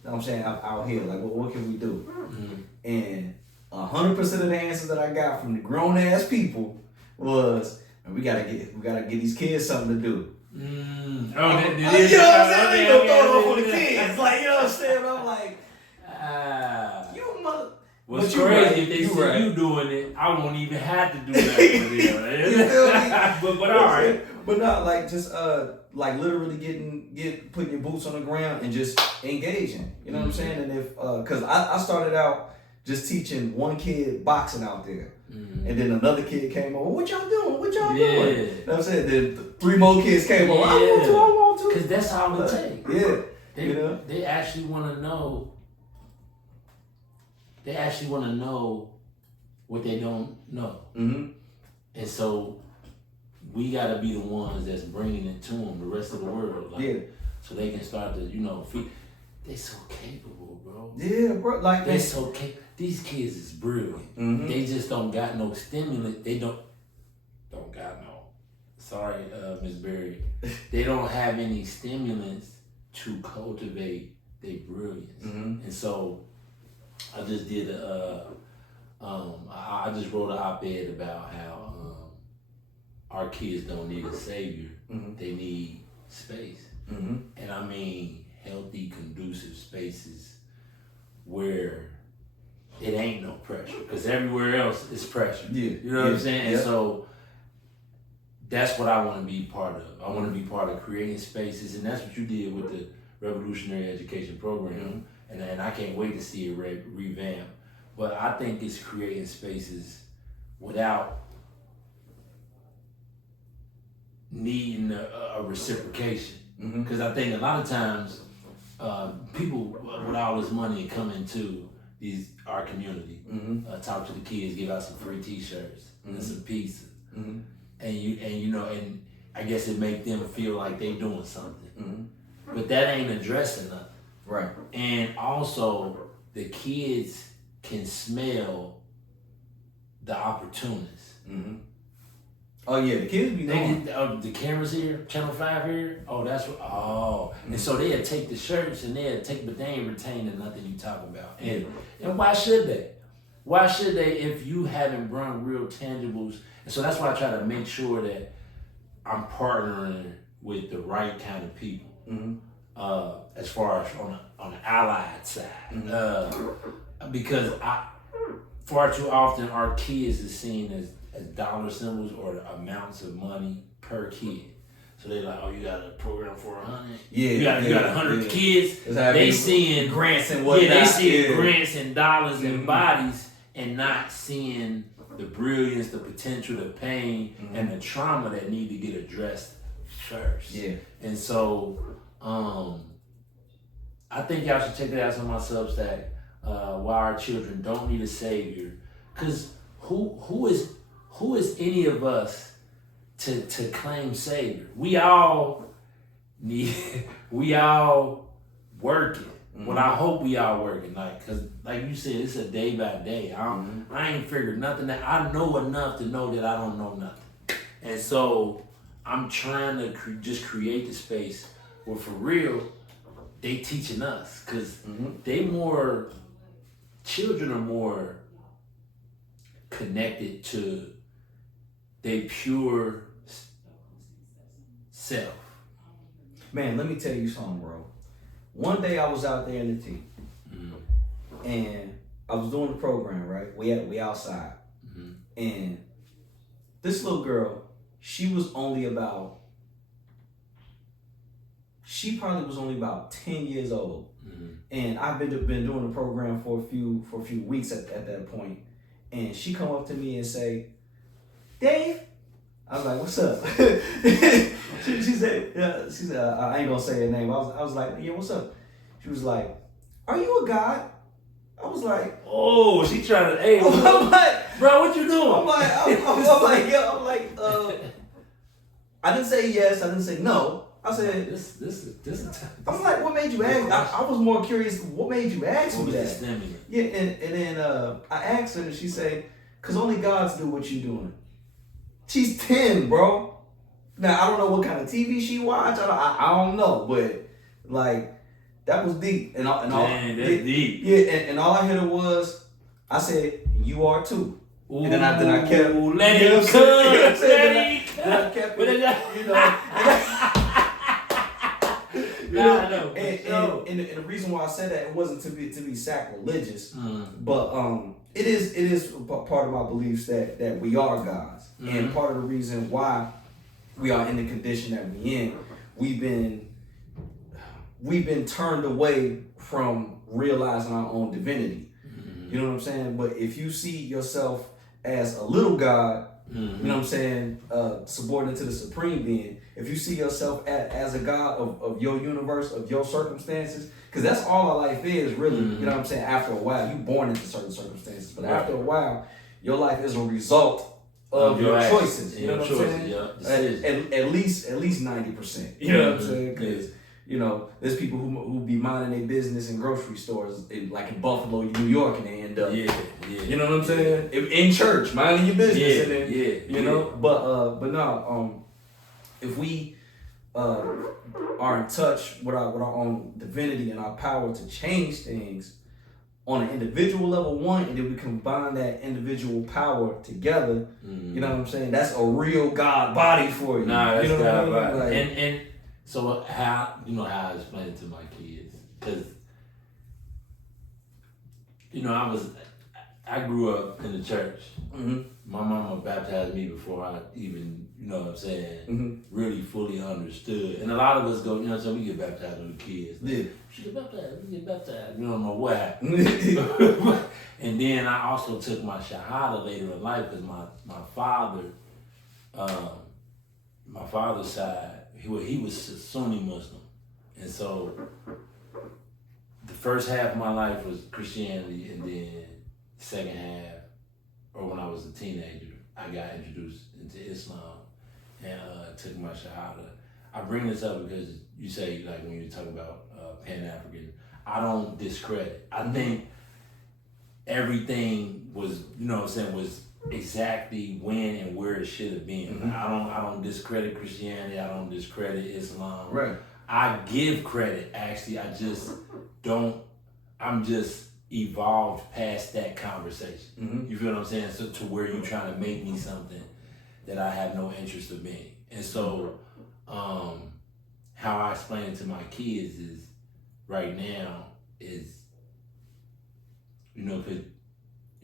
know what I'm saying out here, like, what can we do? Mm-hmm. And 100% of the answers that I got from the grown ass people was, we gotta get these kids something to do. You know what I'm saying? They gonna throw it off on the kids. Like, you know what I'm saying? I'm like, you mother. What's crazy if they see you doing it, I won't even have to do that for them. You feel me? but all right. But not like just like literally putting your boots on the ground and just engaging. You know what I'm saying? And if because I started out just teaching one kid boxing out there. Mm-hmm. And then another kid came over. What y'all doing? What y'all doing? You know what I'm saying? Then 3 more kids came over. I want to. Because that's all it takes. Yeah. They actually want to know. They actually want to know what they don't know. Mm-hmm. And so we got to be the ones that's bringing it to them, the rest of the world. Like, so they can start to, feel. They're so capable, bro. Yeah, bro. Like they're so capable. These kids is brilliant. Mm-hmm. They just don't got no stimulant. They don't got no. Sorry, Miss Berry. They don't have any stimulants to cultivate their brilliance. Mm-hmm. And so I just did I just wrote an op-ed about how our kids don't need a savior. Mm-hmm. They need space. Mm-hmm. And I mean healthy, conducive spaces where it ain't no pressure, because everywhere else is pressure. Yeah. You know what I'm saying? Yeah. And so that's what I want to be part of. I want to be part of creating spaces, and that's what you did with the Revolutionary Education Program. Mm-hmm. And I can't wait to see it revamp. But I think it's creating spaces without needing a reciprocation. Because I think a lot of times people with all this money come into our community, talk to the kids, give out some free T-shirts and some pizza, and and I guess it make them feel like they doing something, but that ain't addressing nothing, right? And also the kids can smell the opportunists. Oh yeah, the kids be knowing. The cameras here, Channel 5 here. Oh, that's what. Oh, and so they'll take the shirts and but they ain't retaining nothing you talk about. And why should they? Why should they if you haven't brought real tangibles? And so that's why I try to make sure that I'm partnering with the right kind of people. As far as on the allied side, because far too often our kids is seen as dollar symbols or the amounts of money per kid. So they're like, oh, you got a program for 100? Yeah. You got 100 kids. They seeing grants and whatnot. Yeah, they seeing grants and dollars and bodies and not seeing the brilliance, the potential, the pain, and the trauma that need to get addressed first. Yeah. And so I think y'all should check that out on my Substack, Why Our Children Don't Need a Savior. Because who is any of us to claim savior? We all working. Well, I hope we all working, cause like you said, it's a day by day. I ain't figured nothing out. I know enough to know that I don't know nothing, and so I'm trying to just create the space where, for real, they teaching us, cause children are more connected to they pure self. Man, let me tell you something, bro. One day I was out there in the T, and I was doing the program, right? We outside, and this little girl, she probably was only about 10 years old, and I've been doing the program for a few weeks at that point, and she come up to me and say, "Dave." I was like, "What's up?" she said, I ain't gonna say her name. I was like, "Yeah, what's up?" She was like, "Are you a god?" I was like, "Oh, she trying to." Hey, I'm like, "Bro, what you doing?" I'm like, I didn't say yes. I didn't say no. I said, "This is." I'm like, "What made you ask?" I was more curious. What made you ask me that? Yeah, and then I asked her, and she said, "Cause only gods do what you doing." She's 10, bro. Now I don't know what kind of TV she watched. I don't know, but like that was deep. And all, deep. Yeah, and all I heard was, I said, "You are too." Ooh, and then I kept. Let it cook. Then I kept it. And the reason why I said that, it wasn't to be sacrilegious, but it is part of my beliefs that we are gods, and part of the reason why we are in the condition that we in, we've been turned away from realizing our own divinity. You know what I'm saying? But if you see yourself as a little god, you know what I'm saying, subordinate to the supreme being, if you see yourself as a god of your universe, of your circumstances, because that's all our life is, really. You know what I'm saying? After a while, you're born into certain circumstances, but after a while, your life is a result of your choices. You know what I'm saying? At least 90%. You know what I'm saying? Because you know, there's people who be minding their business in grocery stores, like in Buffalo, New York, and they end up, you know what I'm saying? In church, minding your business, and then, you know. But no, if we are in touch with our own divinity and our power to change things on an individual level, one, and then we combine that individual power together, you know what I'm saying? That's a real God body for you. Nah, that's you know God what I mean? body. Like, And so how I explain it to my kids, because I grew up in the church. My mama baptized me before I even, you know what I'm saying, really fully understood. And a lot of us go, so we get baptized with the kids. Like, we get baptized. You don't know what happened. And then I also took my shahada later in life, because my father's side, he was Sunni Muslim. And so the first half of my life was Christianity, and then the second half, or when I was a teenager, I got introduced into Islam and took my shahada. I bring this up because you say, like, when you talk about Pan-African, I don't discredit. I think everything was, was exactly when and where it should have been. I don't discredit Christianity. I don't discredit Islam. Right. I give credit, actually. I'm just evolved past that conversation. You feel what I'm saying? So to where you trying to make me something that I have no interest of being. And so how I explain it to my kids is right now is, because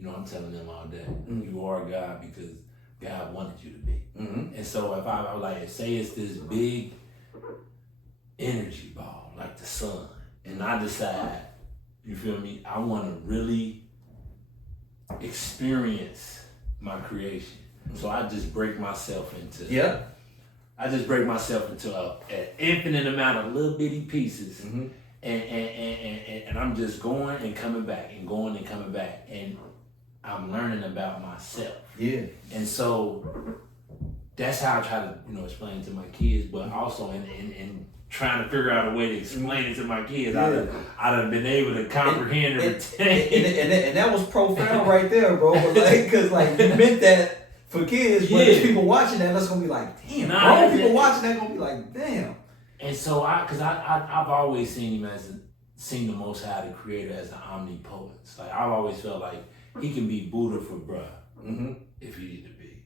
I'm telling them all day, you are God because God wanted you to be. And so if I like, say it's this big energy ball, like the sun, and I decide, you feel me, I want to really experience my creation. So I just break myself into an infinite amount of little bitty pieces. And I'm just going and coming back and going and coming back, and I'm learning about myself. And so that's how I try to, explain it to my kids, but also in trying to figure out a way to explain it to my kids. I'd have been able to comprehend and retain. And that was profound right there, bro. But cause you meant that for kids, but there's people watching that's gonna be like, damn, bro. People watching that gonna be like, damn. And so I've always seen him seen the Most High, the Creator, as an omnipotence. Like, I've always felt like he can be Buddha for bruh, if he need to be.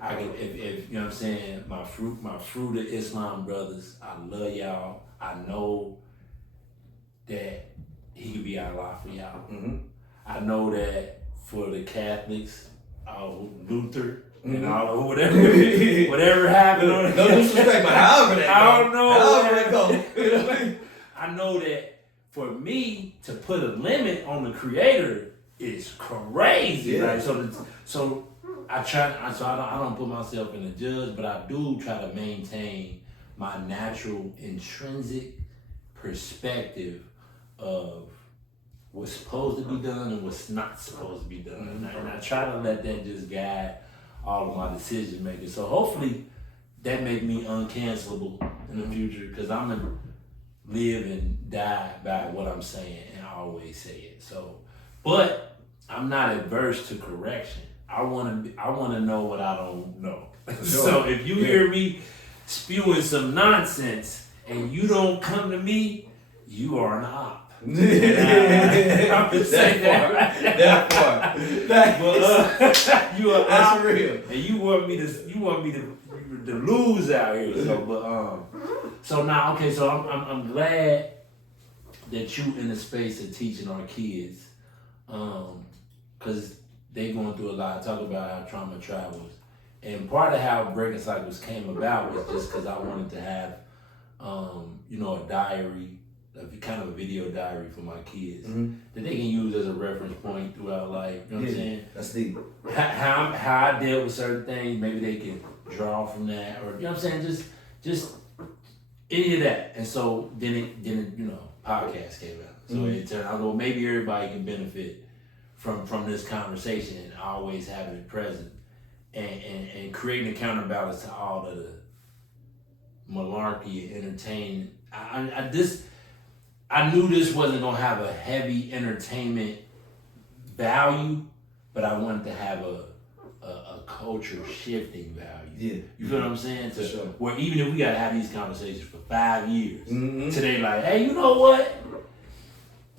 I can, if you know what I'm saying, my fruit of Islam brothers, I love y'all. I know that he could be Allah for y'all. Mm-hmm. I know that for the Catholics, Luther, Mm-hmm. and all whatever happened on no disrespect, but however that I don't know. However that goes. You know what I mean? I know that for me to put a limit on the Creator is crazy. Yeah. Right? So I try. So I don't put myself in a judge, but I do try to maintain my natural, intrinsic perspective of what's supposed to be done and what's not supposed to be done, and I try to let that just guide all of my decision making. So hopefully that make me uncancelable in the future, because I'm gonna live and die by what I'm saying and I always say it. So, but I'm not adverse to correction. I wanna know what I don't know. Sure. So if you hear me spewing some nonsense and you don't come to me, you are an op. I'm just saying that part. You are that's real. And you want me to lose out here. So now, okay, so I'm glad that you in the space of teaching our kids, because they going through a lot. Talk about how trauma travels, and part of how Breaking Cycles came about was just because I wanted to have, a diary, kind of a video diary for my kids that they can use as a reference point throughout life. You know what I'm saying? That's deep. How I dealt with certain things, maybe they can draw from that, or you know what I'm saying? Just any of that. And so then it podcast came out. So it turned out, well, maybe everybody can benefit from this conversation, and always having it present and creating a counterbalance to all of the malarkey and entertainment. I knew this wasn't gonna have a heavy entertainment value, but I wanted to have a culture shifting value. Yeah. You feel what I'm saying? For sure. Where even if we gotta have these conversations for 5 years, today like, hey, you know what?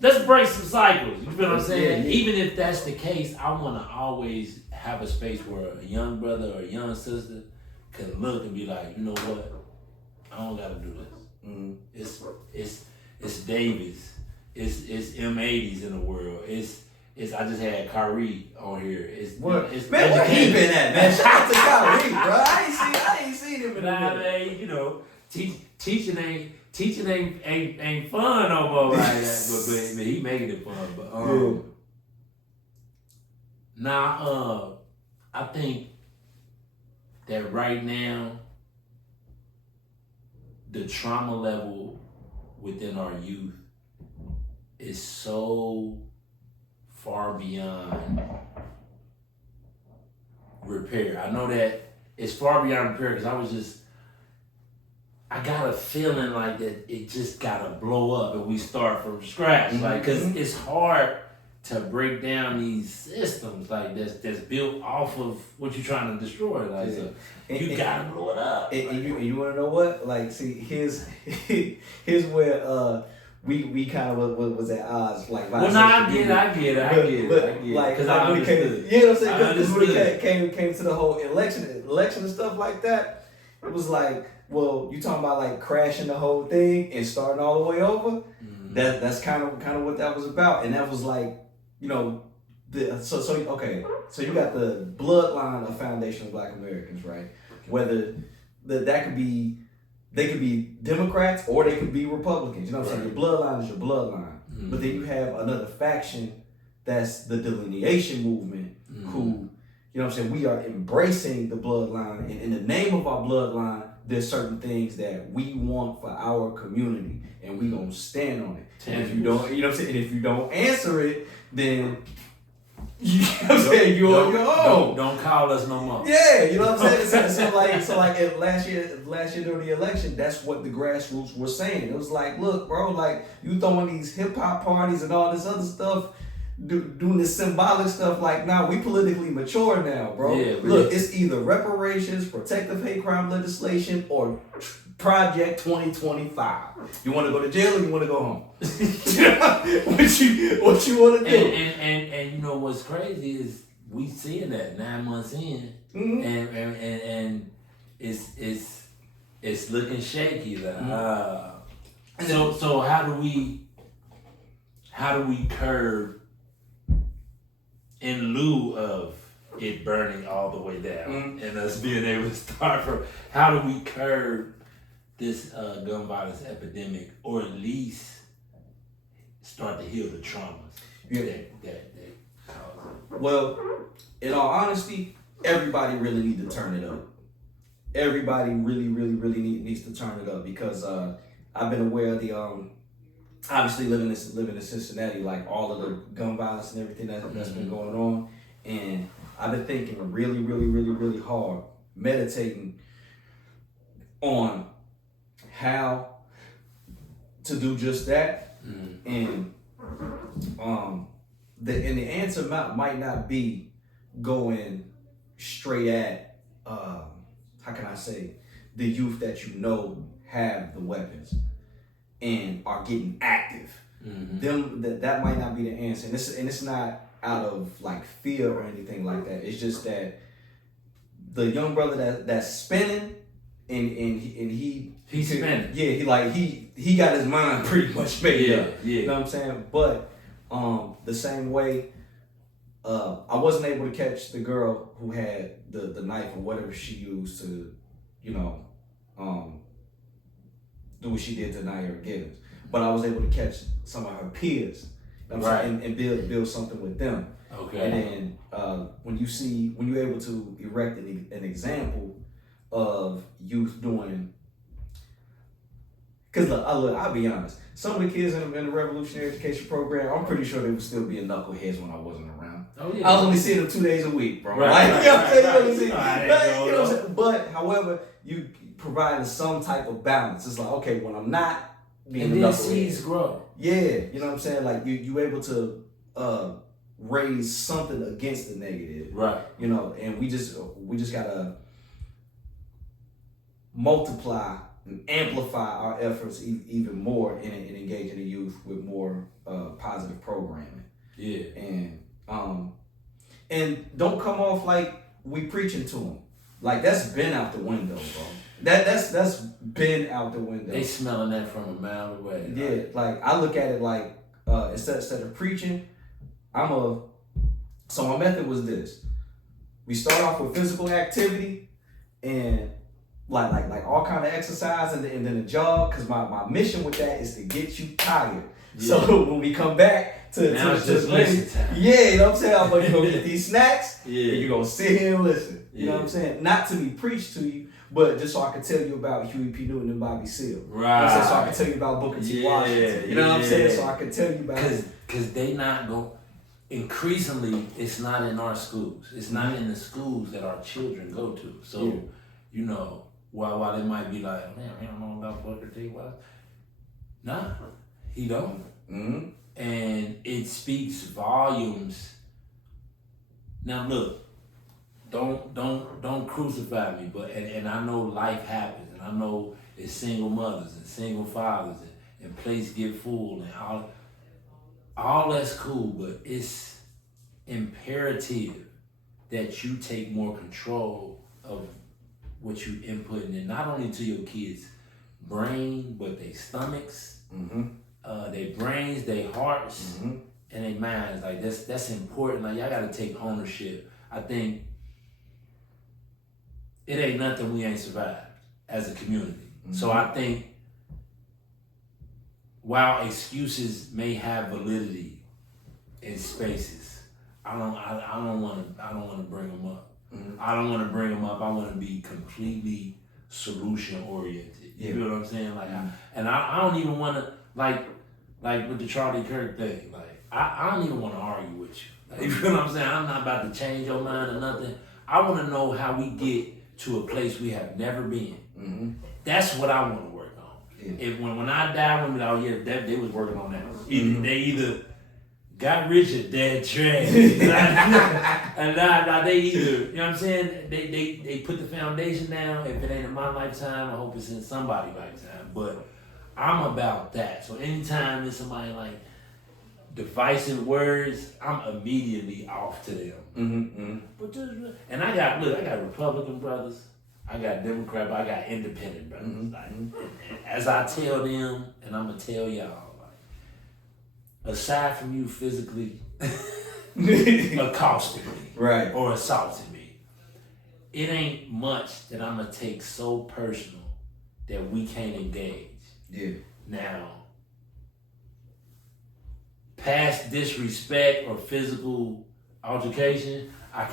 Let's break some cycles. You feel what I'm saying? Yeah. Even if that's the case, I wanna always have a space where a young brother or a young sister can look and be like, you know what? I don't gotta do this. It's Davis. It's M80s in the world. It's I just had Kyrie on here. Where he been at, man? Shout out to Kyrie, bro. I ain't seen him in a minute. Teaching ain't fun no more like that. But he making it fun. But I think that right now the trauma level within our youth is so far beyond repair. I know that it's far beyond repair because I got a feeling like that it just gotta blow up and we start from scratch. Like, cause it's hard to break down these systems like that's built off of what you're trying to destroy. Like, so you gotta blow it up. And you wanna know what? Like, see, here's where we kind of was at odds. Like, well, no, I get it. Like, because I understood. You know what I'm saying? Because when it came to the whole election and stuff like that, it was like, well, you talking about like crashing the whole thing and starting all the way over. That's kind of what that was about, and that was like, so you got the bloodline of Foundation of Black Americans, right? Whether that could be. They could be Democrats or they could be Republicans. You know what I'm saying? Your bloodline is your bloodline. But then you have another faction that's the delineation movement who, you know what I'm saying, we are embracing the bloodline. And in the name of our bloodline, there's certain things that we want for our community. And we gonna stand on it. And if you don't, you know what I'm saying? And if you don't answer it, then you know what I'm saying, you're on your own. Don't call us no more. Yeah, you know what I'm saying? So like last year during the election, that's what the grassroots were saying. It was like, look, bro, like you throwing these hip hop parties and all this other stuff, doing this symbolic stuff. Like, nah, we politically mature now, bro. Yeah, look, it's either reparations, protective hate crime legislation, or Project 2025. You want to go to jail or you want to go home? what you want to do? And you know what's crazy is we seeing that 9 months in, and it's looking shaky. So how do we curb in lieu of it burning all the way down and us being able to start from? How do we curb this gun violence epidemic, or at least start to heal the traumas that cause it? Well, in all honesty, everybody really need to turn it up. Everybody really needs to turn it up, because I've been aware of the obviously living in Cincinnati, like all of the gun violence and everything that's been going on, and I've been thinking really hard, meditating on how to do just that, and the answer might not be going straight at how can I say, the youth that you know have the weapons and are getting active. That might not be the answer, and it's not out of like fear or anything like that. It's just that the young brother that's spinning and he's spinning. Yeah, he got his mind pretty much made up. Yeah. You know what I'm saying? But the same way, I wasn't able to catch the girl who had the knife or whatever she used to, do what she did to Naira Gibbons. But I was able to catch some of her peers, you know what I'm saying, and build something with them. Okay. And then when you're able to erect an example of youth doing, because look, I'll be honest, some of the kids in the Revolutionary Education Program, I'm pretty sure they would still be knuckleheads when I wasn't around. Oh, yeah. I was only seeing them 2 days a week, bro. Right. You know what I'm saying? But however, you providing some type of balance. It's like, okay, when I'm not being and then seeds grow. Yeah, you know what I'm saying? Like you able to raise something against the negative. Right. And we just gotta multiply and amplify our efforts even more in engaging the youth with more positive programming. Yeah. And don't come off like we preaching to them. Like that's been out the window, bro. That's been out the window. They smelling that from a mile away. Yeah, like I look at it like instead of preaching, so my method was this. We start off with physical activity and like all kind of exercise and then a jog, because my mission with that is to get you tired. Yeah. So when we come back to just listen time. Yeah, you know what I'm saying? I'm gonna go get these snacks, yeah, and you're gonna sit here and listen. You yeah. know what I'm saying? Not to be preached to you, but just so I can tell you about Huey P. Newton and Bobby Seale. Right. You know what I'm saying? So I can tell you about Booker T. Washington. You know what I'm saying? So I can tell you about because they not go. Increasingly, it's not in our schools. It's not in the schools that our children go to. So, while they might be like, man, I don't know about Booker T. Washington. Nah, he don't. Mm-hmm. And it speaks volumes. Now look, don't crucify me, but and I know life happens, and I know it's single mothers and single fathers and plates get full and all that's cool, but it's imperative that you take more control of what you inputting in, not only to your kids' brain, but their stomachs, their brains, their hearts, and their minds. Like that's important. Like y'all gotta take ownership. I think it ain't nothing we ain't survived as a community. So I think while excuses may have validity in spaces, I don't want to bring them up. I don't want to bring them up. I want to be completely solution oriented. You know what I'm saying? Like, I don't even want to like with the Charlie Kirk thing. Like, I don't even want to argue with you. Like, you know what I'm saying? I'm not about to change your mind or nothing. I want to know how we get to a place we have never been. That's what I want to work on. Yeah. If when I die, when they was working on that. They either got rich or dead trash. And now they either, you know what I'm saying? They put the foundation down. If it ain't in my lifetime, I hope it's in somebody's lifetime. But I'm about that. So anytime there's somebody like divisive words, I'm immediately off to them. But and I got Republican brothers. I got Democrat, but I got independent brothers. Mm-hmm. Like, as I tell them, and I'm gonna tell y'all, like, aside from you physically accosting me, right, or assaulting me, it ain't much that I'm gonna take so personal that we can't engage. Yeah. Now, past disrespect or physical altercation, I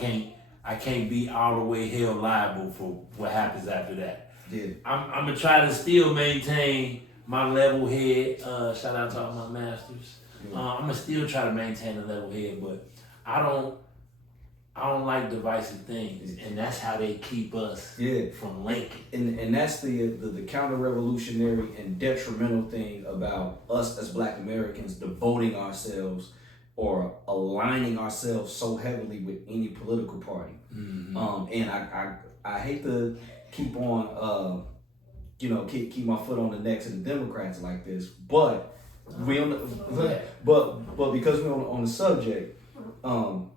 can't be all the way held liable for what happens after that. Yeah. I'm gonna try to still maintain my level head. Shout out to all my masters. Yeah. I'm gonna still try to maintain a level head, but I don't like divisive things, and that's how they keep us from linking. And that's the counter-revolutionary and detrimental thing about us as Black Americans devoting ourselves or aligning ourselves so heavily with any political party. Mm-hmm. And I hate to keep on keep my foot on the necks of the Democrats like this, but but because we're on the subject, and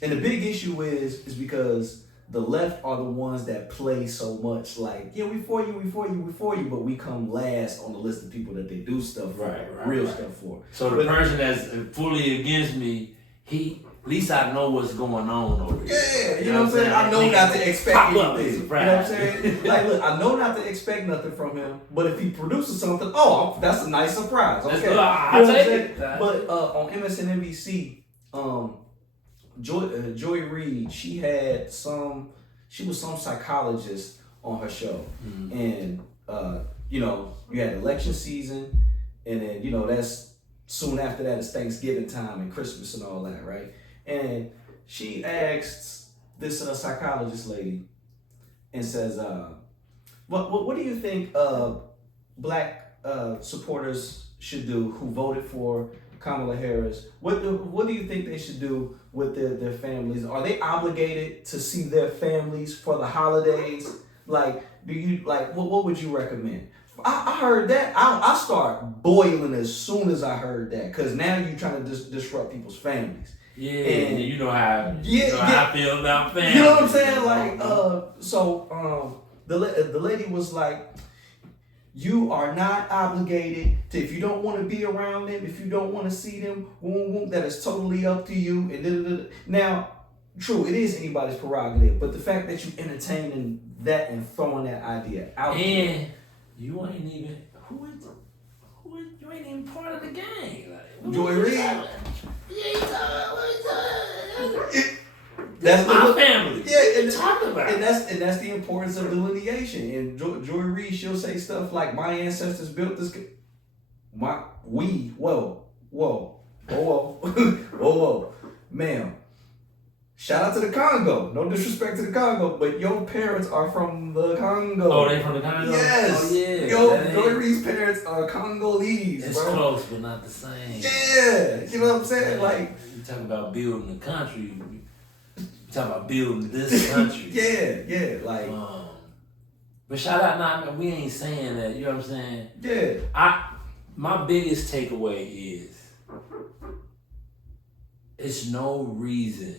the big issue is because the left are the ones that play so much like, yeah, we for you, but we come last on the list of people that they do stuff for, real stuff for. So the person that's fully against me, at least I know what's going on over here. Yeah, you know what I'm saying? I know not to expect anything. You know what I'm saying? Like, look, I know not to expect nothing from him, but if he produces something, that's a nice surprise. Okay, I'll take it. But on MSNBC, Joy Reid, she was some psychologist on her show, and you had election season, and then that's soon after that is Thanksgiving time and Christmas and all that, right? And she asked this psychologist lady and says, what do you think Black supporters should do who voted for Kamala Harris? What do you think they should do with their families? Are they obligated to see their families for the holidays? Like, what would you recommend? I heard that. I start boiling as soon as I heard that, because now you're trying to disrupt people's families. Yeah, and you know how I feel about family. You know what I'm saying? Like, the lady was like, you are not obligated to, if you don't want to be around them, if you don't want to see them, that is totally up to you. And now, true, it is anybody's prerogative, but the fact that you entertaining that and throwing that idea out and you ain't even you ain't even part of the game. Like, Joy Reid. That's my family. Yeah, and talking about. And that's the importance of delineation. And Joy Reid, she'll say stuff like, "My ancestors built this." Whoa, ma'am. Shout out to the Congo. No disrespect to the Congo, but your parents are from the Congo. Oh, they from the Congo? Yes. Oh, yeah. Joy Reid's parents are Congolese. It's bro. close, but not the same. Yeah. You know what I'm saying? Like, you talking about building the country. You talking about building this country. yeah. Like, but shout out, nah, we ain't saying that. You know what I'm saying? Yeah. My biggest takeaway is, it's no reason.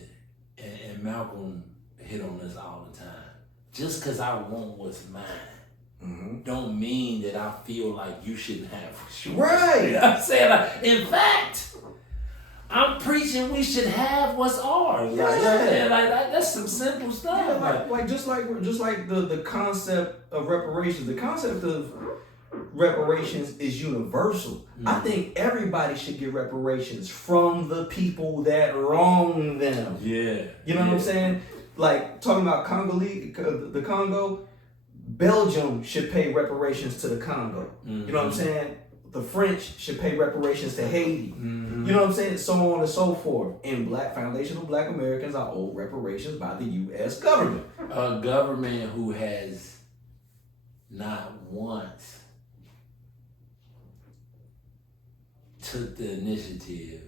And Malcolm hit on this all the time. Just because I want what's mine, don't mean that I feel like you shouldn't have what's yours. Right. You know what I'm saying? Like, in fact, I'm preaching we should have what's ours. Yeah. Like that's some simple stuff. Yeah, like just like the concept of reparations. The concept of reparations is universal. I think everybody should get reparations from the people that wronged them. Yeah. You know what I'm saying? Like, talking about the Congo, Belgium should pay reparations to the Congo. You know what I'm saying? The French should pay reparations to Haiti. You know what I'm saying? So on and so forth. And foundational Black Americans are owed reparations by the U.S. government. A government who has not once took the initiative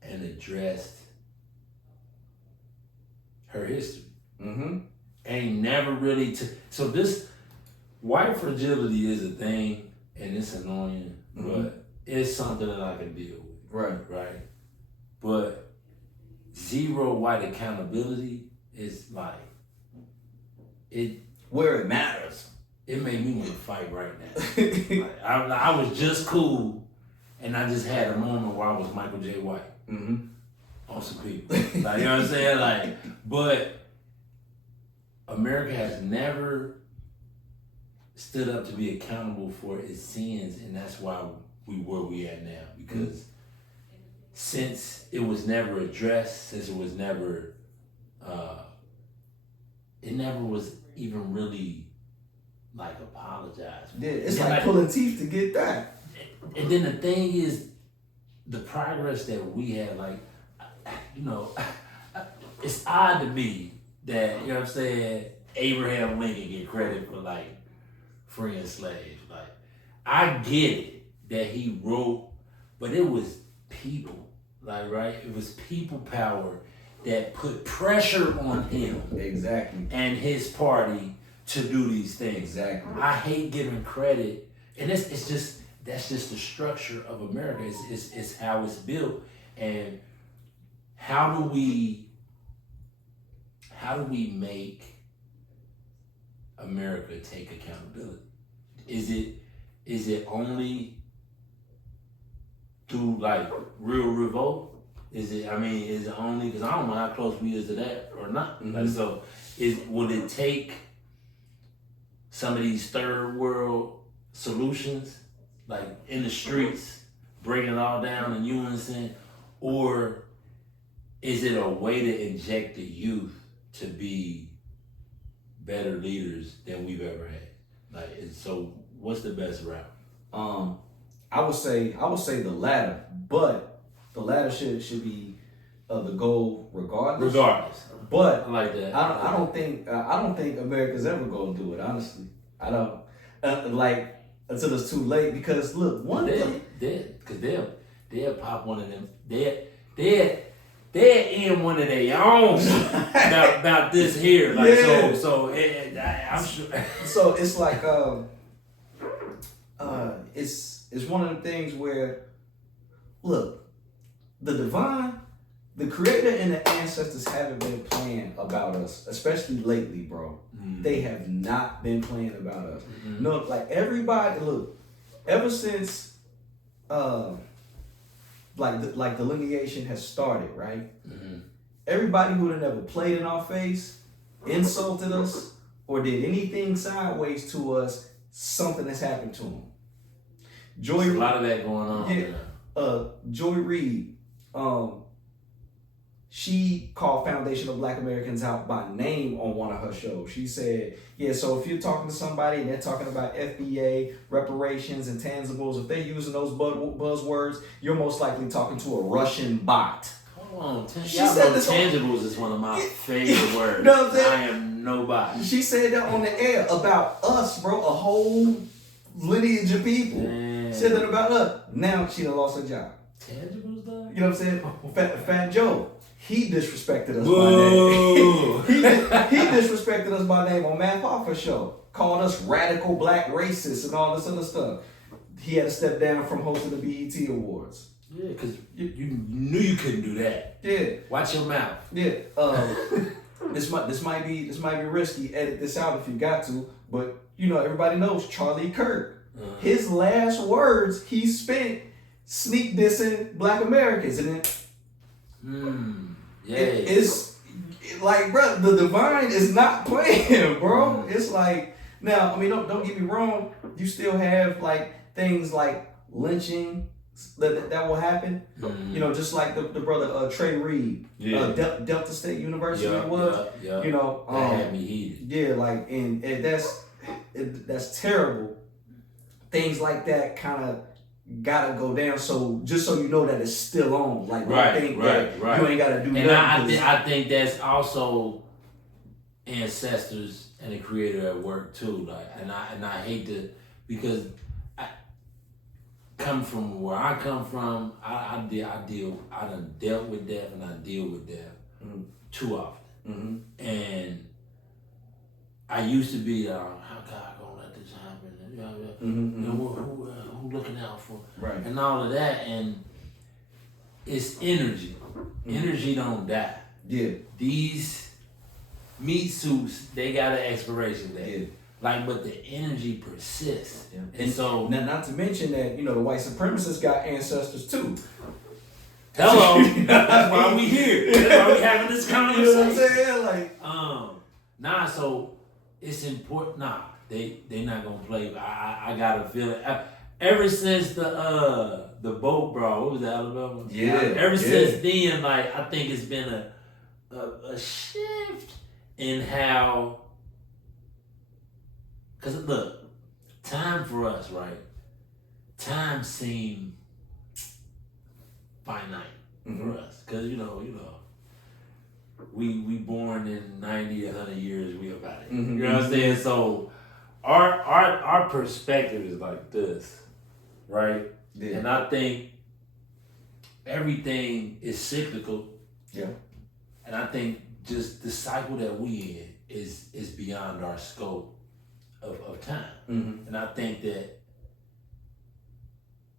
and addressed her history. Ain't never really so this white fragility is a thing, and it's annoying, but it's something that I can deal with. Right. But zero white accountability is like it. where it matters. It made me want to fight right now. Like, I was just cool, and I just had a moment where I was Michael J. White Mm-hmm. on some people. Like, you know what I'm saying? Like, but America has never stood up to be accountable for its sins, and that's why we where we at now. Because since it was never addressed, since it was never, it never was even really like apologized for. Yeah, it's like pulling teeth to get that. And then the thing is, the progress that we had, like, you know, it's odd to me that, you know what I'm saying, Abraham Lincoln get credit for like freeing slaves. Like, I get it that he wrote, but it was people, like, right? It was people power that put pressure on him. Exactly. And his party to do these things. Exactly. I hate giving credit, and that's just the structure of America. It's how it's built, and how do we make America take accountability? Is it only through like real revolt? Is it only, because I don't know how close we is to that or not. Mm-hmm. Like, so would it take some of these third world solutions, like in the streets, bringing it all down in unison, or is it a way to inject the youth to be better leaders than we've ever had? Like, so what's the best route? I would say the latter, but the latter should be the goal regardless. But I like that. I don't think America's ever gonna do it. Honestly, I don't like until it's too late. Because look, they'll pop one of them. They're in one of their own about this here. Like, yeah. So I'm sure. So it's like it's one of the things where, look, the divine, the creator and the ancestors haven't been playing about us, especially lately, bro. Mm-hmm. They have not been playing about us. Mm-hmm. No, like everybody, look, ever since like the lineation has started, right? Mm-hmm. Everybody who had never played in our face, insulted us, or did anything sideways to us, something has happened to them. There's a lot of that going on. Yeah. Joy Reid, she called Foundation of Black Americans out by name on one of her shows. She said, yeah, so if you're talking to somebody and they're talking about FBA, reparations, and tangibles, if they're using those buzzwords, you're most likely talking to a Russian bot. Hold on. She said this tangibles is one of my favorite words. You know what I'm saying? I am no bot. She said that on the air about us, bro, a whole lineage of people. Damn. Said that about us. Now she done lost her job. Tangibles, though? You know what I'm saying? Fat Joe. He disrespected us by name. he disrespected us by name on Matt Hoffa's show. Called us radical black racists and all this other stuff. He had to step down from hosting the BET Awards. Yeah, because you knew you couldn't do that. Yeah. Watch your mouth. Yeah. This might be risky. Edit this out if you got to. But you know, everybody knows Charlie Kirk. Uh-huh. His last words he spent sneak dissing Black Americans, and then it's like, bro, the divine is not playing, bro. It's like, now, I mean, don't get me wrong. You still have like things like lynching that will happen. You know, just like the brother Trey Reed, Delta State University it was. You know, that had me heated. Yeah, like, and that's terrible. Things like that kind of gotta go down. So just so you know that it's still on. Like, right. You ain't gotta do and nothing. I think that's also ancestors and the creator at work too. Like, and I hate to, because I come from where I come from. I done dealt with death, and I deal with death too often. And I used to be how God gonna let this happen? You know, who looking out for? Right. And all of that, and it's energy. Energy don't die. Yeah. These meat suits, they got an expiration date. Yeah. Like, but the energy persists. Yeah. And so, not to mention that, you know, the white supremacists got ancestors too. hello, that's why we here. That's why we having this conversation. You know what I'm saying? Like, nah. So it's important. Nah, they not gonna play. I gotta feel it. Ever since the boat, bro, what was that, Alabama? Yeah. Ever since then, like, I think it's been a shift in how. Cause look, time for us, right? Time seemed finite for us, cause you know, we born in 90, 100 years, we about it. You know what I'm saying? So our perspective is like this, right? Yeah. And I think everything is cyclical. Yeah. And I think just the cycle that we in is beyond our scope of time. And I think that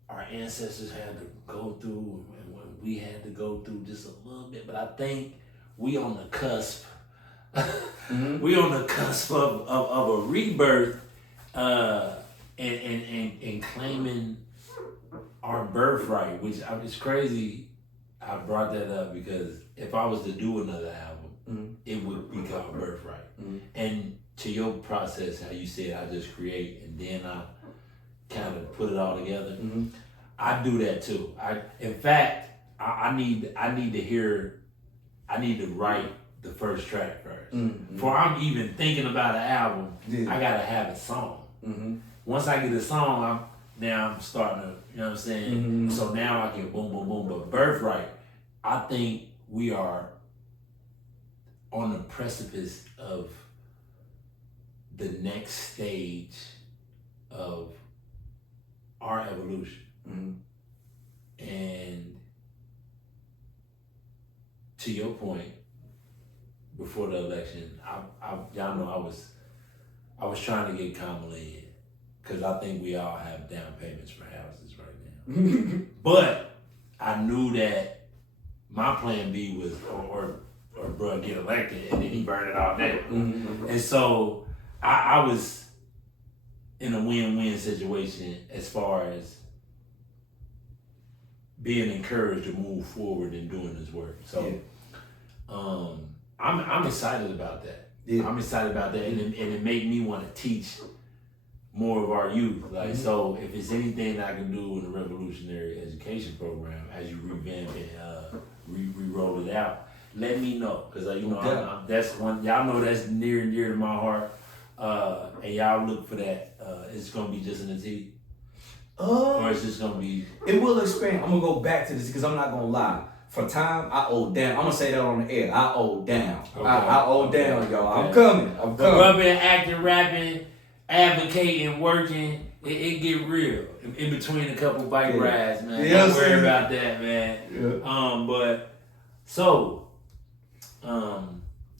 our ancestors had to go through, and when we had to go through just a little bit, but I think we on the cusp. We on the cusp of a rebirth, and claiming our birthright, which it's crazy. I brought that up because if I was to do another album, it would be called Birthright. And to your process, how you said I just create and then I kind of put it all together. I do that too. In fact, I need to write the first track first. Before I'm even thinking about an album, I gotta have a song. Once I get a song, I'm starting to, you know what I'm saying? So now I can boom, boom, boom. But Birthright, I think we are on the precipice of the next stage of our evolution. And to your point, before the election, y'all know I was trying to get Kamala in because I think we all have down payments for houses right now. But I knew that my plan B was or bro get elected and then he burn it all down. And so I was in a win-win situation as far as being encouraged to move forward and doing this work. So I'm excited about that. I'm excited about that, and it made me want to teach more of our youth. Like, so if it's anything that I can do in the revolutionary education program as you revamp it, re-roll it out, let me know, because that's one, y'all know that's near and dear to my heart, and y'all look for that. It's gonna be just in the teeth, or it's just gonna be. It will expand. I'm gonna go back to this because I'm not gonna lie. For time, I owe down. I'm gonna say that on the air. I owe down. Okay. I owe down, y'all. Okay. I'm coming. But rubbing, acting, rapping, advocating, working, it get real in between a couple bike rides, man. Don't worry about that, man. But so.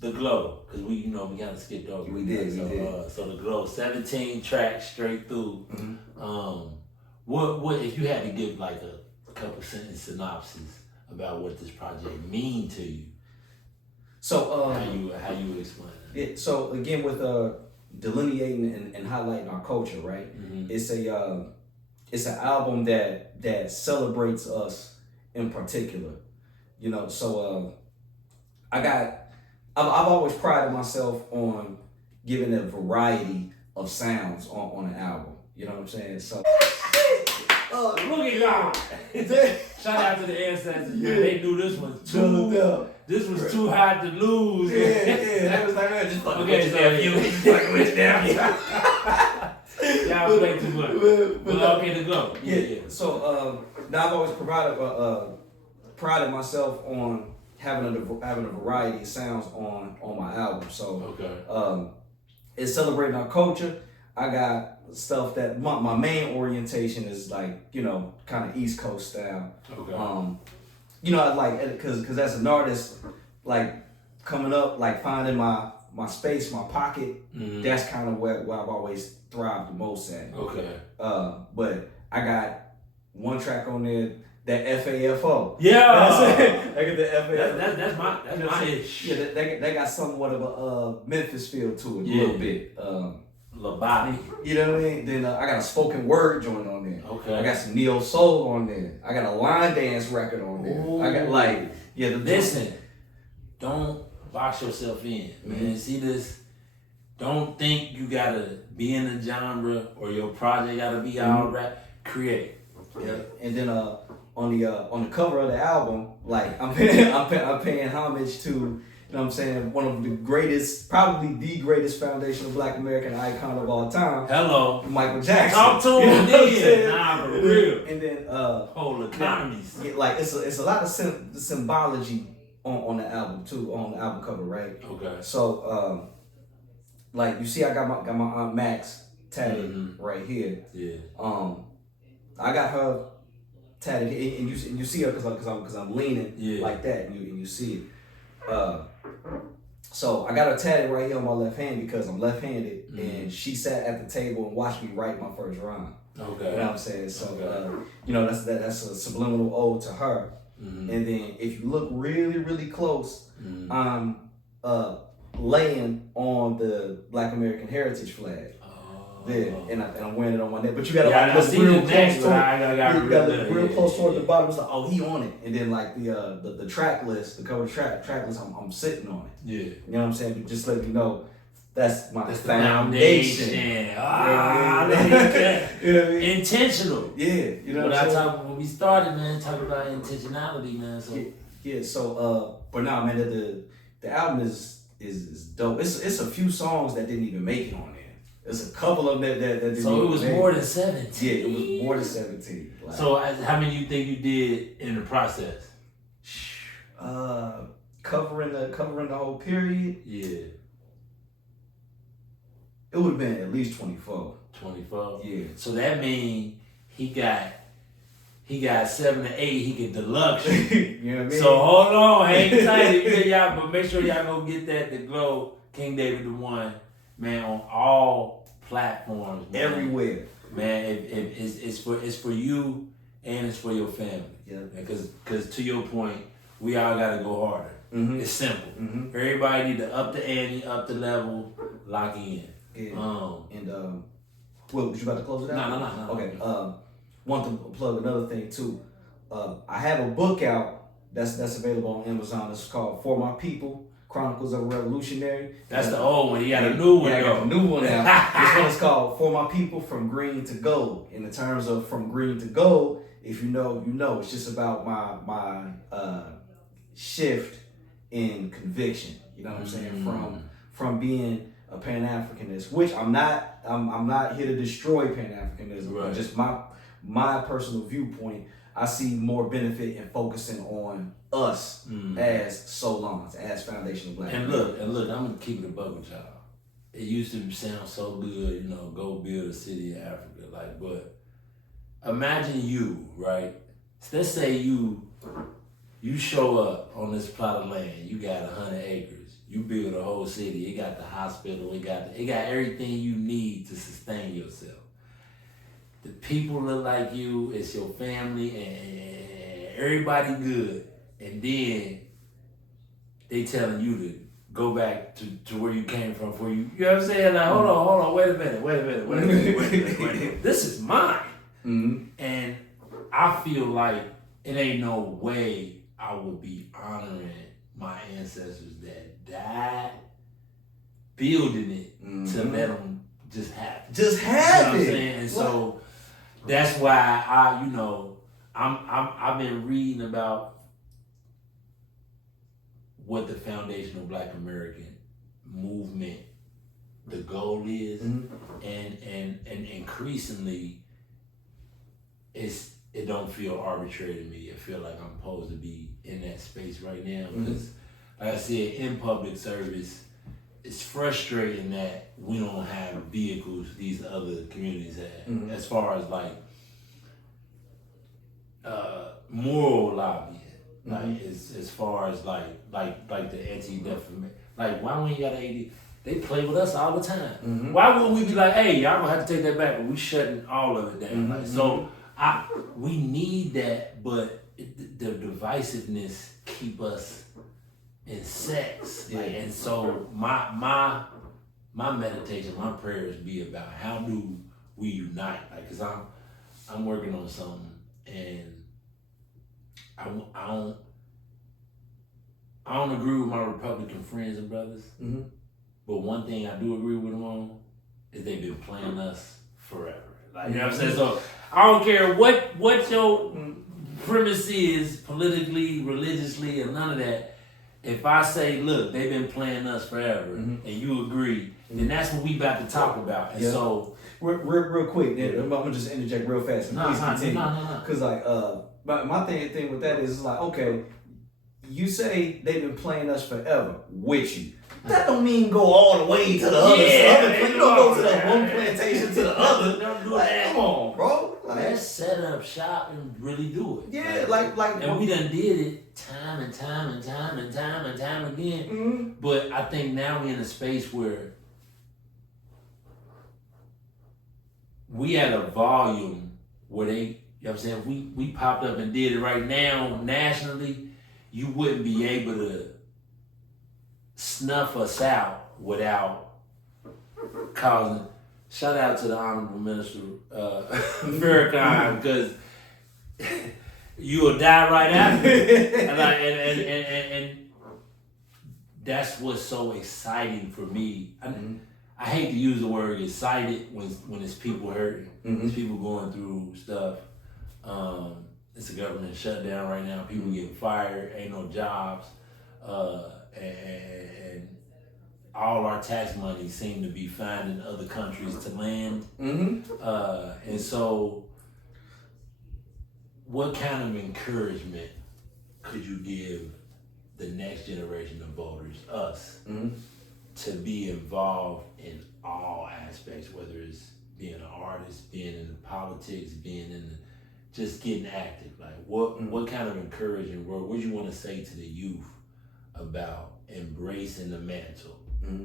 The Glow, because we kind of skipped over. We did. So the Glow, 17 tracks straight through. What if you had to give like a couple sentence synopsis about what this project mean to you? So how you would explain that? So again, with delineating and highlighting our culture, right? It's an album that celebrates us in particular. So I've always prided myself on giving a variety of sounds on an album. You know what I'm saying? So look at y'all. Shout out to the ancestors. Yeah. They knew this was too hot to lose. That was like, just fucking witch down. Y'all play too much. But okay, to go. Yeah. So now I've always prided myself on having a variety of sounds on my album. So it's celebrating our culture. I got stuff that my main orientation is like, kind of East Coast style. Like, cause as an artist, like coming up, like finding my space, my pocket, that's kind of where I've always thrived the most at. But I got one track on there that FAFO. Yeah. They got the FAFO. That's my ish. Yeah, they got somewhat of a Memphis feel to it, a little bit. Labati. You know what I mean? Then I got a spoken word joint on there. Okay. I got some neo soul on there. I got a line dance record on there. Ooh. I got listen, don't box yourself in, man. Mm-hmm. See this? Don't think you gotta be in the genre or your project gotta be all rap. Create. Yeah. And then on the cover of the album, like I'm paying homage to, you know what I'm saying, one of the greatest, probably the greatest foundational Black American icon of all time. Hello. Michael Jackson. Talk to him then. Nah, for real. And then whole economies. Yeah, like it's a lot of symbology on the album too, on the album cover, right? Okay. So like you see, I got my Aunt Max tatted right here. Yeah. I got her tatted, and you see her because I'm leaning like that, and you see it. So I got her tatted right here on my left hand because I'm left-handed, and she sat at the table and watched me write my first rhyme. Okay. You know what I'm saying? So you know that's a subliminal ode to her. And then if you look really, really close, I'm laying on the Black American Heritage flag. There, and I'm wearing it on my neck. But you gotta look real close toward the bottom. It's like, oh, he on it. And then like the track list, the cover track list, I'm sitting on it. Yeah. You know what I'm saying? Just let you know that's my foundation. You know what I mean? Intentional. Yeah. You know what I'm saying? When we started, man, talking about intentionality, man. So So but nah, man, the album is dope. It's a few songs that didn't even make it on there. There's a couple of them that didn't. So it was more than 17. Yeah, it was more than 17. Like, so how many you think you did in the process? Covering the whole period. Yeah. It would have been at least 24. 24. Yeah. So that means he got 7 to 8. He can deluxe. You know what I mean? So hold on, hang tight, y'all. But make sure y'all go get that. The Glow, King David the One, man, on all platforms, man. Everywhere, man. It's for you and it's for your family. Yeah. Because to your point, we all gotta go harder. It's simple. Everybody need to up the ante, up the level, lock in. Yeah. What was you about to close it out? No. Okay. Want to plug another thing too. I have a book out that's available on Amazon. It's called For My People: Chronicles of a Revolutionary. That's the old one. You got a new one. I got a new one out. This one is called For My People: From Green to Gold. In the terms of from green to gold, if you know, you know. It's just about my shift in conviction. You know what I'm saying? From being a Pan-Africanist, which I'm not. I'm not here to destroy Pan-Africanism, but just my personal viewpoint. I see more benefit in focusing on us as Solons, as foundational Black. And look, I'm gonna keep it a buck with y'all. It used to sound so good, you know, go build a city in Africa, like, but imagine you, right? Let's say you show up on this plot of land, you got 100 acres. You build a whole city. It got the hospital. It got everything you need to sustain yourself. The people look like you. It's your family, and everybody good. And then they telling you to go back to where you came from. For you know what I'm saying? Like, hold on. Wait a minute. This is mine. And I feel like it ain't no way I would be honoring my ancestors that died building it to let them just happen. Just have you know what I'm it. saying? And so that's why I've been reading about what the foundational Black American movement, the goal is, and increasingly it don't feel arbitrary to me. I feel like I'm supposed to be in that space right now because, like I said, in public service, it's frustrating that we don't have vehicles these other communities have, as far as like moral lobbying, like as far as like the anti-defamation. Like, why we ain't got AD? They play with us all the time. Why would we be like, hey, y'all gonna have to take that back? But we shutting all of it down. So we need that, but the divisiveness keep us in sex. Like, and so my meditation, my prayers be about how do we unite? Like, cause I'm working on something, and I don't agree with my Republican friends and brothers, but one thing I do agree with them on is they've been playing us forever. Like, you know what I'm saying? So I don't care what your premise is politically, religiously, or none of that. If I say, look, they've been playing us forever, and you agree, then that's what we about to talk about. And so, real quick, I'm gonna just interject real fast. And please continue. No. Cause like, my thing with that is like, okay, you say they've been playing us forever with you. That don't mean go all the way to the other side. You don't go to the one plantation to the other. Don't do like, that. Come on, bro. Like, let's set up shop and really do it. Yeah, like and we done did it time and time again. But I think now we're in a space where we at a volume where they, you know what I'm saying, if we popped up and did it right now nationally, you wouldn't be able to snuff us out without causing. Shout out to the Honorable Minister Farrakhan, because you'll die right after. and that's what's so exciting for me. I hate to use the word excited when it's people hurting, it's people going through stuff. It's a government shutdown right now. People getting fired, ain't no jobs, and all our tax money seem to be finding other countries to land. And so, what kind of encouragement could you give the next generation of voters, us, to be involved in all aspects, whether it's being an artist, being in politics, being in just getting active? Like, what kind of encouraging word would you want to say to the youth about embracing the mantle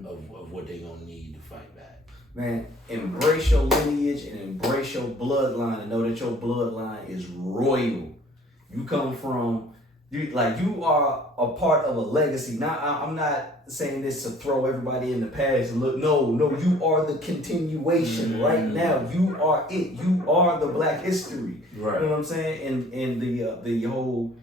of what they're gonna need to fight back? Man, embrace your lineage and embrace your bloodline, and know that your bloodline is royal. You come from, you are a part of a legacy. Now, I'm not saying this to throw everybody in the past and look. No, you are the continuation right now. You are it. You are the Black history. Right. You know what I'm saying? And the whole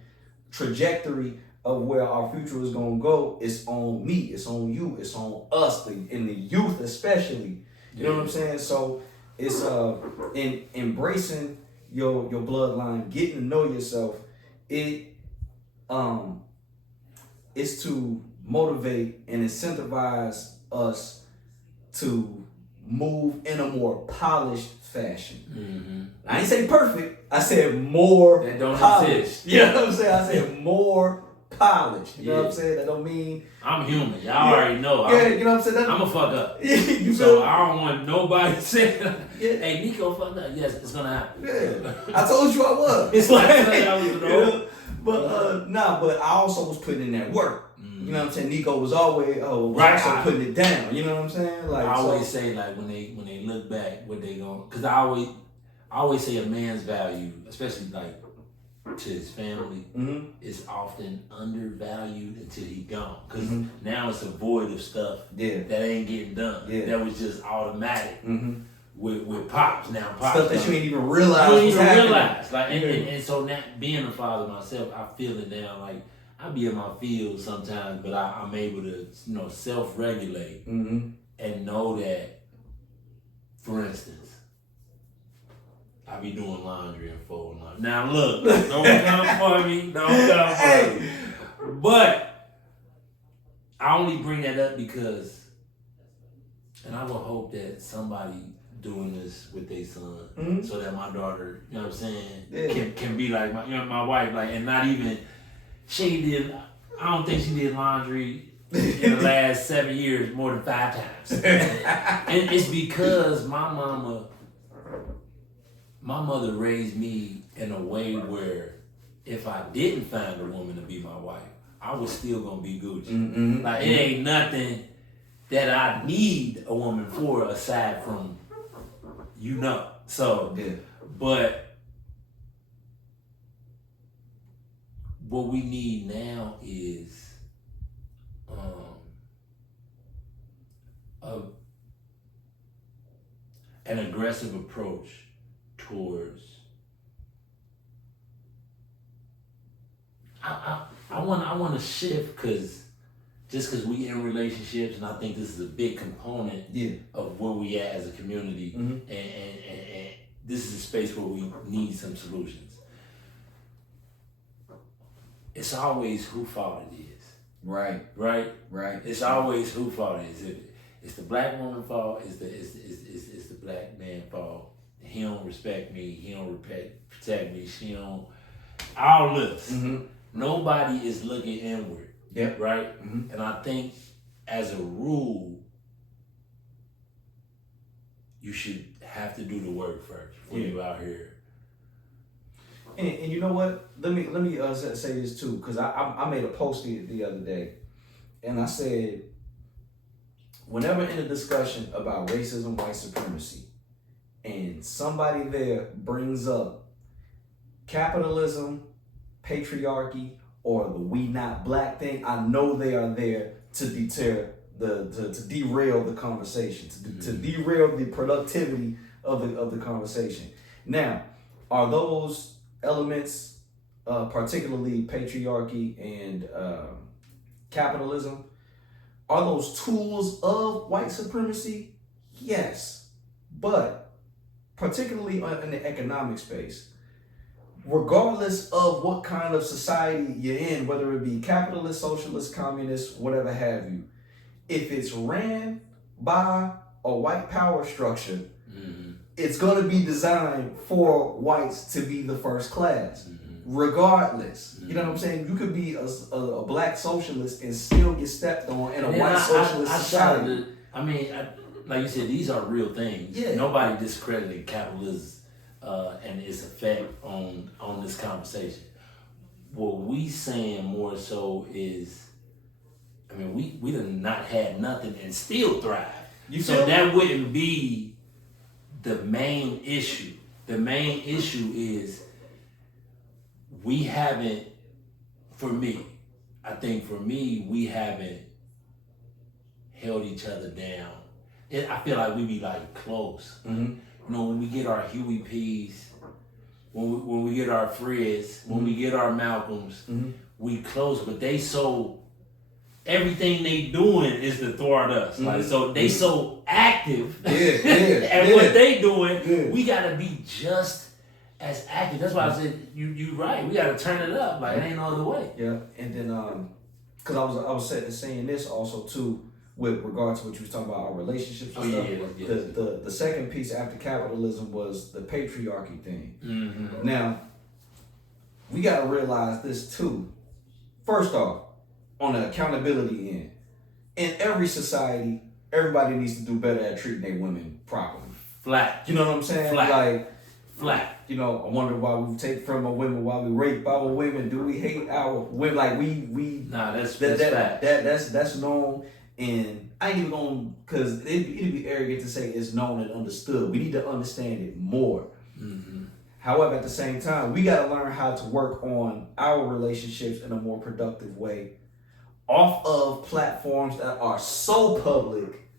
trajectory of where our future is gonna go, it's on me, it's on you, it's on us, and the youth especially. You know what I'm saying? So it's in embracing your bloodline, getting to know yourself. It's to motivate and incentivize us to move in a more polished fashion. I ain't say perfect. I said more that don't polished. Exist. You know what I'm saying? I said more polished. You know what I'm saying? That don't mean I'm human. Y'all already know. You know what I'm saying? I'm a fuck up. You so I don't want nobody saying, hey, Nico fucked up. Yes, it's gonna happen. Yeah. I told you I was. It's like I was but I also was putting in that work. You know what I'm saying? Nico was always also putting it down. You know what I'm saying? Like, I always say, like, when they look back, what they going, because I always say a man's value, especially like to his family, is often undervalued until he gone. Because now it's a void of stuff that ain't getting done. That was just automatic with Pops. Now Pops stuff that you ain't even realize. You ain't even realize. Like, and so now being a father myself, I feel it now. Like, I be in my field sometimes, but I'm able to, self-regulate and know that, for instance, I be doing laundry and folding laundry. Now look, don't come for me, me. But I only bring that up because, and I would hope that somebody doing this with their son, so that my daughter, you know what I'm saying, can be like my wife, like, and not even. I don't think she did laundry in the last 7 years more than 5 times. And it's because my mother raised me in a way where if I didn't find a woman to be my wife, I was still gonna be Gucci. Like, it ain't nothing that I need a woman for aside from, So, but what we need now is an aggressive approach towards. I want to shift because we in relationships, and I think this is a big component of where we at as a community, and this is a space where we need some solutions. It's always who fault it is. Right. It's always who fault it is. It's the black woman fault. It's the black man fault. He don't respect me. He don't protect me. She don't. All this. Nobody is looking inward. Yep. Right. And I think, as a rule, you should have to do the work first when you out here. And you know what? Let me say this too, because I made a post the other day, and I said, whenever in a discussion about racism, white supremacy, and somebody there brings up capitalism, patriarchy, or the "we not black" thing, I know they are there to deter to derail the conversation, to derail the productivity of the conversation. Now, are those elements, particularly patriarchy and capitalism, are those tools of white supremacy? Yes, but particularly in the economic space, regardless of what kind of society you're in, whether it be capitalist, socialist, communist, whatever have you, if it's ran by a white power structure, it's going to be designed for whites to be the first class, regardless. You know what I'm saying? You could be a black socialist and still get stepped on in a white socialist society. Like you said, these are real things. Yeah. Nobody discredited capitalism and its effect on this conversation. What we saying more so is, we done not had nothing and still thrive. So that wouldn't be the main issue. The main issue is we haven't held each other down. I feel like we be like close. When we get our Huey P's, when we get our Freds, when we get our Malcolms, we close, but they so, everything they doing is to thwart us. Like, so they so active at what they doing, we gotta be just as active. That's why I said you right. We gotta turn it up. Like, it ain't no other way. Yeah, and then because I was saying this also too, with regards to what you was talking about, our relationships and stuff. The second piece after capitalism was the patriarchy thing. Now, we got to realize this too. First off, on the accountability end, in every society, everybody needs to do better at treating their women properly. Flat. You know what I'm saying? Flat. I wonder why we take from our women, why we rape our women. Do we hate our women? Like we. Nah, that's fact. That's known. And I ain't even going, because it'd be arrogant to say it's known and understood. We need to understand it more. However, at the same time, we got to learn how to work on our relationships in a more productive way off of platforms that are so public,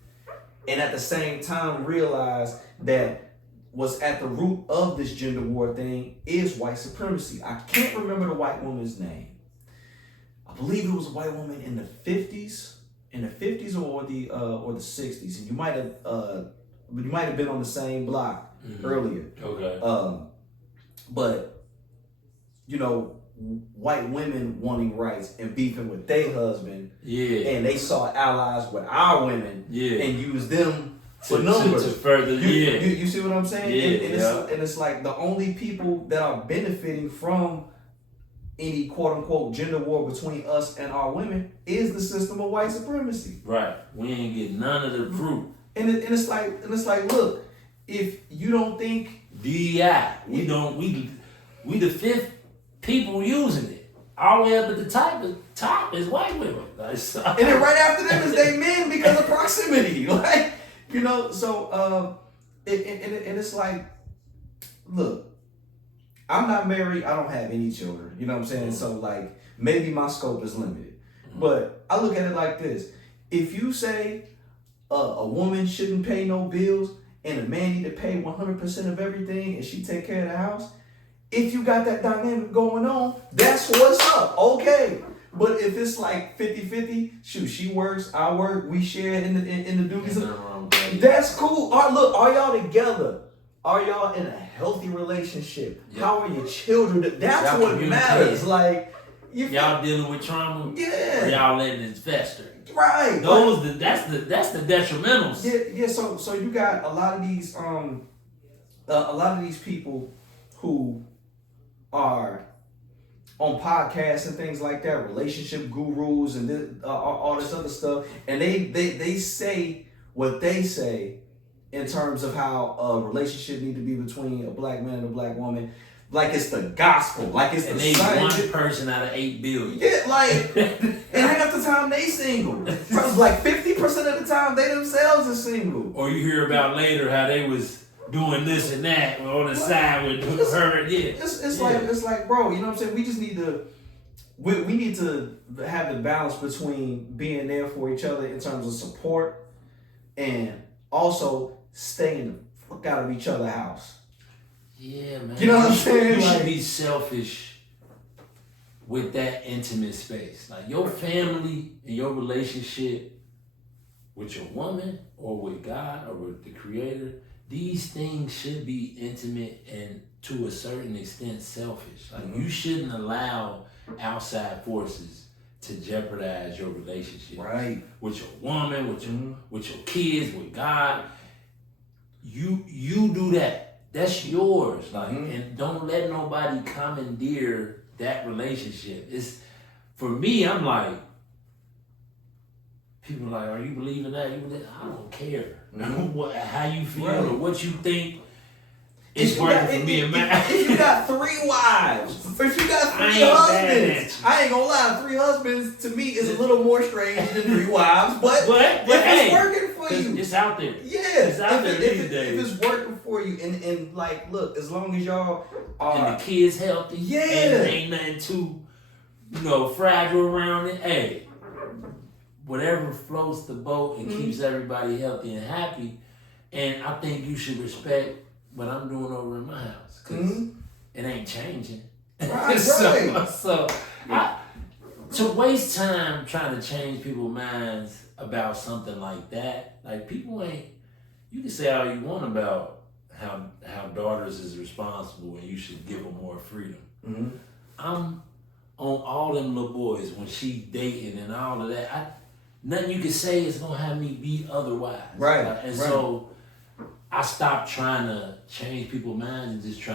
and at the same time realize that what's at the root of this gender war thing is white supremacy. I can't remember the white woman's name. I believe it was a white woman in the 50s. In the 50s or the 60s, and you might have been on the same block earlier. Okay. But white women wanting rights and beefing with their husband. Yeah. And they saw allies with our women. Yeah. And used them for numbers. To further. You see what I'm saying? Yeah. And it's like the only people that are benefiting from any quote-unquote gender war between us and our women is the system of white supremacy. Right. We ain't get none of the fruit. And it's like, look, if you don't think DEI, we the fifth people using it. All the way up at the top is white women. And then right after them is they men because of proximity. So and it's like, look, I'm not married. I don't have any children. You know what I'm saying? So like maybe my scope is limited. But I look at it like this: if you say a woman shouldn't pay no bills and a man need to pay 100% of everything and she take care of the house, if you got that dynamic going on, that's what's up. Okay. But if it's like 50-50, shoot, she works, I work, we share in the duties. That's cool. Look, are y'all together? Are y'all in a healthy relationship? Yep. How are your children? That's y'all what matters. Like y'all dealing with trauma. Yeah. Or y'all letting it fester. Right. That's the detrimentals. Yeah. So you got a lot of these people who are on podcasts and things like that, relationship gurus and all this other stuff, and they say what they say in terms of how a relationship need to be between a black man and a black woman, like it's the gospel, like it's and the they one person out of 8 billion. Yeah, like, and half the time they single. Like 50% of the time they themselves are single. Or you hear about later how they was doing this and that on the side with her. Yeah, it's like, bro, you know what I'm saying? We just need to. We need to have the balance between being there for each other in terms of support and also staying the fuck out of each other's house. Yeah, man. You know what I'm saying? You should be selfish with that intimate space. Like your family and your relationship with your woman or with God or with the Creator, these things should be intimate and to a certain extent selfish. Like you shouldn't allow outside forces to jeopardize your relationship. Right. With your woman, with your kids, with God. You do that. That's yours. Like and don't let nobody commandeer that relationship. It's for me, I'm like, people are like, are you believing that? I don't care. How you feel or what you think is working for me and mine. If you got 3 wives, if you got 3 husbands, I ain't gonna lie, 3 husbands to me is a little more strange than 3 wives, but if it's working for you. It's out there. Yeah. It's out there these days. If it's working for you and like, look, as long as y'all are. And the kids healthy. Yeah. And ain't nothing too, fragile around it. Hey. Whatever floats the boat and keeps everybody healthy and happy. And I think you should respect what I'm doing over in my house. Because it ain't changing. Right, so to waste time trying to change people's minds about something like that, like people ain't, you can say all you want about how daughters is responsible and you should give them more freedom. I'm on all them little boys when she dating and all of that. Nothing you can say is gonna have me be otherwise. Right. So I stopped trying to change people's minds and just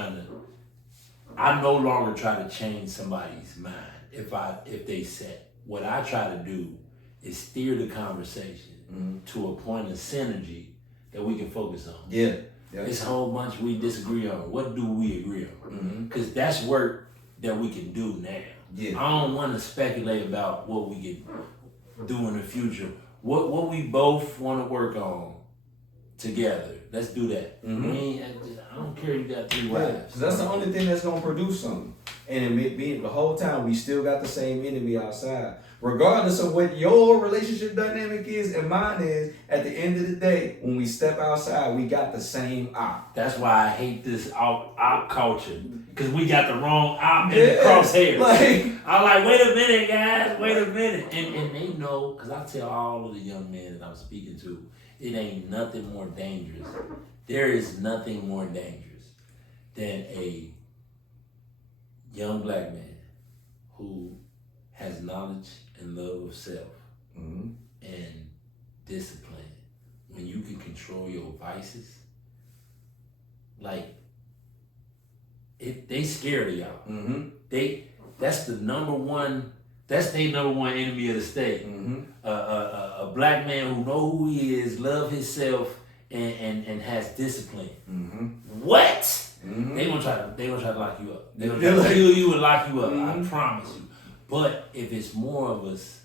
I no longer try to change somebody's mind if they set. What I try to do is steer the conversation to a point of synergy that we can focus on. Yeah. It's a whole bunch we disagree on. What do we agree on? Because that's work that we can do now. Yeah. I don't want to speculate about what we can do in the future. What we both want to work on together. Let's do that. I don't care you got 3 wives. That's the only thing that's gonna produce something. And it being the whole time we still got the same enemy outside. Regardless of what your relationship dynamic is and mine is, at the end of the day, when we step outside, we got the same op. That's why I hate this op culture. Because we got the wrong op in the crosshairs. I'm like, wait a minute, guys, wait a minute. And they know, because I tell all of the young men that I'm speaking to, it ain't nothing more dangerous. There is nothing more dangerous than a young black man who has knowledge and love of self and discipline. When you can control your vices, like they scared of y'all. That's their number one enemy of the state. A black man who know who he is, love himself, and has discipline. What? They gonna try to lock you up. They gonna try to kill you and lock you up. I promise you. But if it's more of us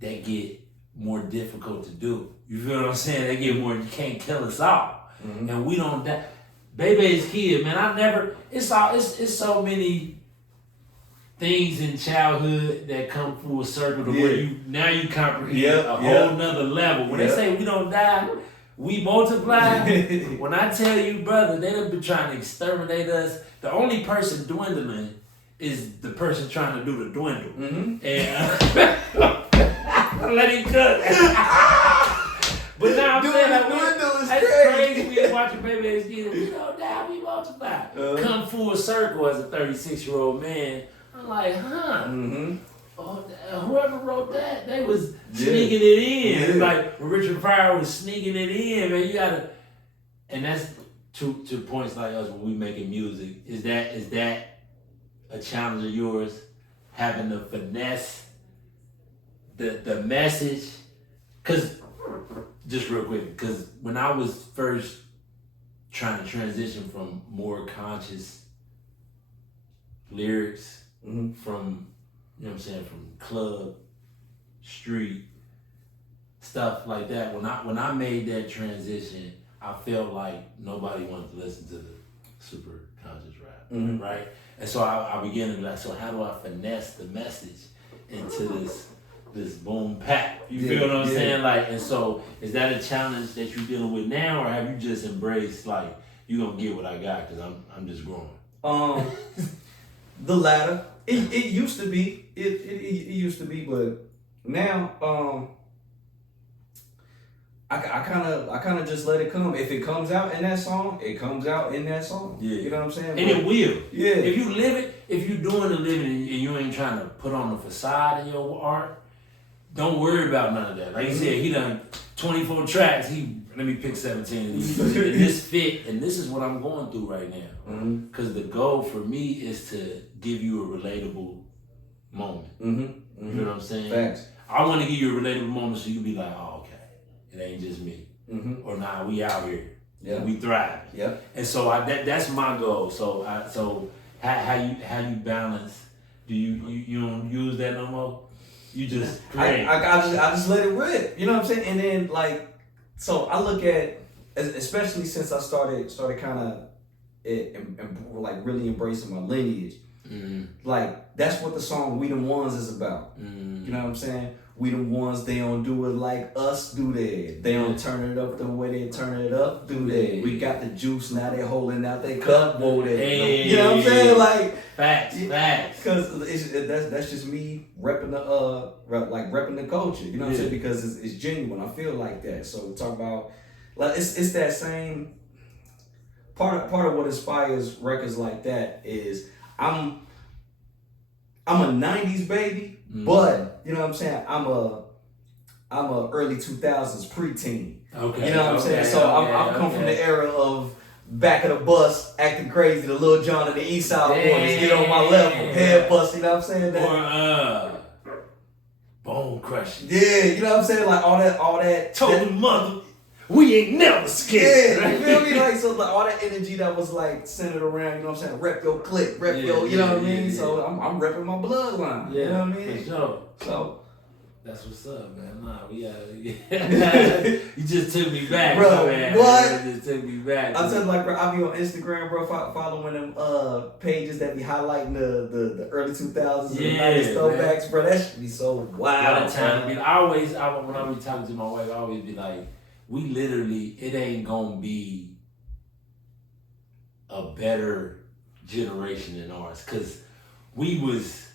that get more difficult to do, you feel what I'm saying? They get more. You can't kill us all, and we don't die. Bebe's Kid, man, it's so many things in childhood that come full circle to where you comprehend a whole nother level. When they say we don't die, we multiply. When I tell you, brother, they have been trying to exterminate us. The only person dwindling is the person trying to do the dwindle. Mm-hmm. And let him cook. But now I'm saying that's crazy. We watching Baby's Kid. We don't die, we multiply. Come full circle as a 36-year-old man. I'm like, huh? Mm-hmm. Oh, whoever wrote that, they was sneaking it in. Yeah. Like Richard Pryor was sneaking it in, man. You gotta, and that's to points like us when we making music. Is that a challenge of yours? Having to finesse the message? Cause just real quick, because when I was first trying to transition from more conscious lyrics, from, you know what I'm saying, from club, street, stuff like that. When I made that transition, I felt like nobody wanted to listen to the super conscious rap, right? And so I began to be like, so how do I finesse the message into this boom pap? You feel what I'm saying? Like, and so is that a challenge that you're dealing with now, or have you just embraced like you gonna get what I got because I'm just growing? The latter. It used to be. It used to be, but now I kind of just let it come. If it comes out in that song, it comes out in that song. Yeah. You know what I'm saying? And it will. Yeah. If you live it, if you're doing the living and you ain't trying to put on the facade in your art, don't worry about none of that. Like you said, he done 24 tracks. Let me pick 17 of these. And this fit, and this is what I'm going through right now. Because the goal for me is to give you a relatable moment. You know what I'm saying? Facts. I want to give you a relatable moment so you be like, oh, okay, it ain't just me. Or nah, we out here. Yeah. We thrive. Yeah. And so that's my goal. So how you balance? Do you don't use that no more? You just create. I just let it rip. You know what I'm saying? And then like, so I look at, especially since I started kind of like really embracing my lineage. Like that's what the song "We the Ones" is about. You know what I'm saying? We the ones, they don't do it like us do that. They don't turn it up the way they turn it up, do that. We got the juice, now they holding out their cup, whoa that. Hey. You know what I'm saying? Like facts. Because that's just me repping the culture. You know what I'm saying? Because it's genuine. I feel like that. So we talk about like it's that same part of what inspires records like that is I'm a 90s baby, but you know what I'm saying? I'm a early 2000s preteen. Okay. You know what I'm saying? So I come from the era of back of the bus, acting crazy, the Lil Jon and the East Side Boys, get on my level, head bust, you know what I'm saying? Or bone crushing. Yeah, you know what I'm saying? Like all that told mother, we ain't never scared. Yeah, you feel me? Like so like all that energy that was like centered around, you know what I'm saying? Rep your clique, your, you know what I mean? So I'm repping my bloodline. You know what I mean? For sure. So that's what's up, man. Nah, we you just took me back, bro. Man. What? You just took me back. I tell you, like, bro, I be on Instagram, bro, following them pages that be highlighting the early 2000s and the 90s throwbacks, bro. That should be so wild. Time. When I be talking to my wife, I always be like, we literally, it ain't gonna be a better generation than ours, cause we was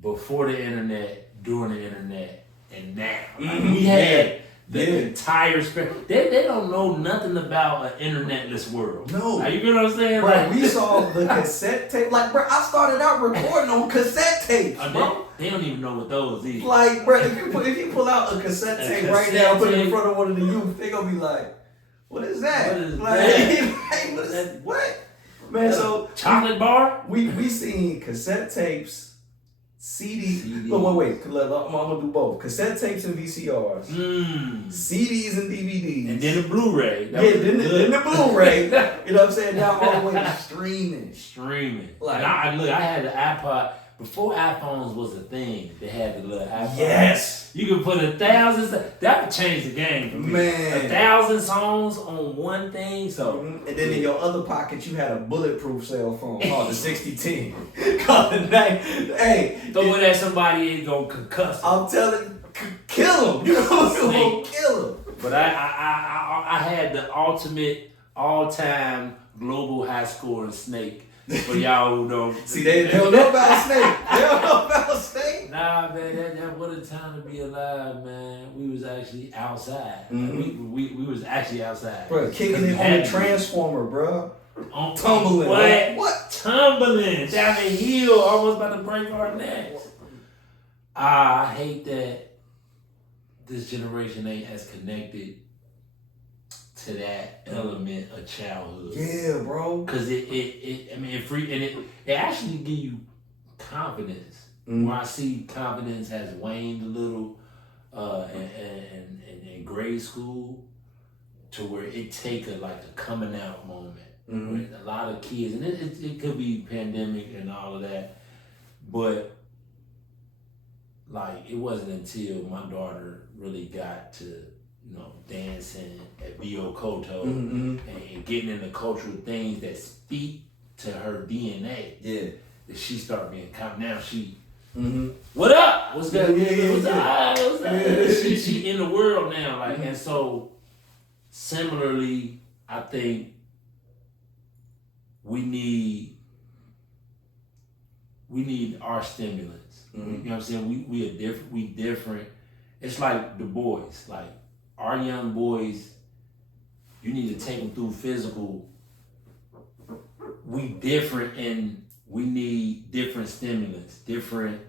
before the internet, during the internet, and now. Like, we had the entire spectrum. They don't know nothing about an internetless world. No. Like, you know what I'm saying? Bro, like, we saw the cassette tape. Like, bro, I started out recording on cassette tapes, bro. They don't even know what those is. Like, bro, if you pull out a cassette tape right now, put it in front of one of the youth, they gonna be like, what is that? What is that? What? Man, so chocolate bar? We seen cassette tapes, CDs. Oh, wait. I'm gonna do both. Cassette tapes and VCRs. CDs and DVDs. And then the Blu-ray. Then the Blu-ray. You know what I'm saying? Now all the way to streaming. Like, I had the iPod, before iPhones was a thing, they had the little iPhone. Yes. You could put 1,000. That would change the game for me. Man. 1,000 songs on one thing. So. And then in your other pocket, you had a bulletproof cell phone called the 6010. Called the night. Hey. Throw it at somebody, it's gonna concuss them. I'm telling you, kill him. You know what I'm saying? Kill him. But I had the ultimate all-time global high scoring snake. For y'all who don't see, they don't know about snake. They don't know about snake. Nah, man, that what a time to be alive, man. We was actually outside. Mm-hmm. We was actually outside. Bro, kicking it on the transformer, bro. Tumbling. What? Tumbling down the hill, almost about to break our necks. I hate that this generation ain't as connected to that element of childhood. Yeah, bro. Cause it actually give you confidence. Where I see confidence has waned a little in grade school, to where it take a coming out moment. Where a lot of kids, and it could be pandemic and all of that, but it wasn't until my daughter really got to dancing at B.O. Koto and getting into cultural things that speak to her DNA. Yeah. That she started being calm. Now she, what up? What's good? What's up? She in the world now. And so similarly, I think we need our stimulants. You know what I'm saying? We are different. We different. It's like the boys. Our young boys, you need to take them through physical. We different, and we need different stimulants, different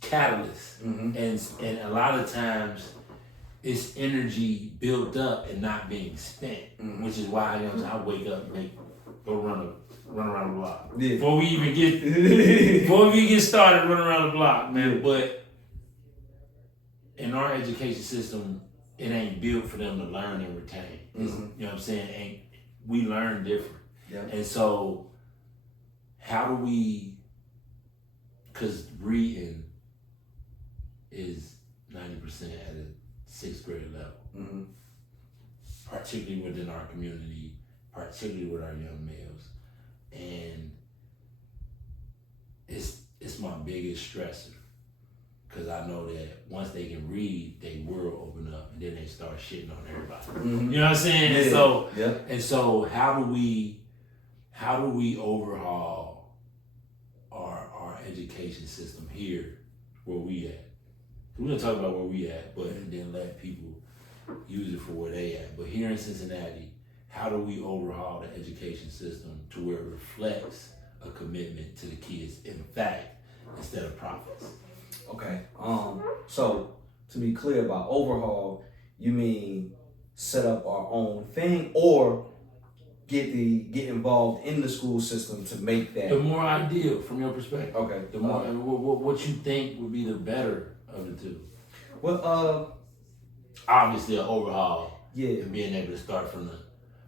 catalysts, and a lot of times it's energy built up and not being spent, which is why I wake up and go run around the block. Yeah. Before we even get started, run around the block, man. Yeah. But in our education system, it ain't built for them to learn and retain. You know what I'm saying? We learn different. Yeah. And so, how do we, because reading is 90% at a 6th grade level, particularly within our community, particularly with our young males. And it's my biggest stressor. Because I know that once they can read, they world open up, and then they start shitting on everybody. You know what I'm saying? Yeah. And so how do we overhaul our education system here where we at? We're gonna talk about where we at, but then let people use it for where they at. But here in Cincinnati, how do we overhaul the education system to where it reflects a commitment to the kids, in fact, instead of profits? Okay. So to be clear about overhaul, you mean set up our own thing, or get involved in the school system to make that the more ideal from your perspective? Okay. The more what you think would be the better of the two? Well, obviously an overhaul. Yeah. And being able to start from the.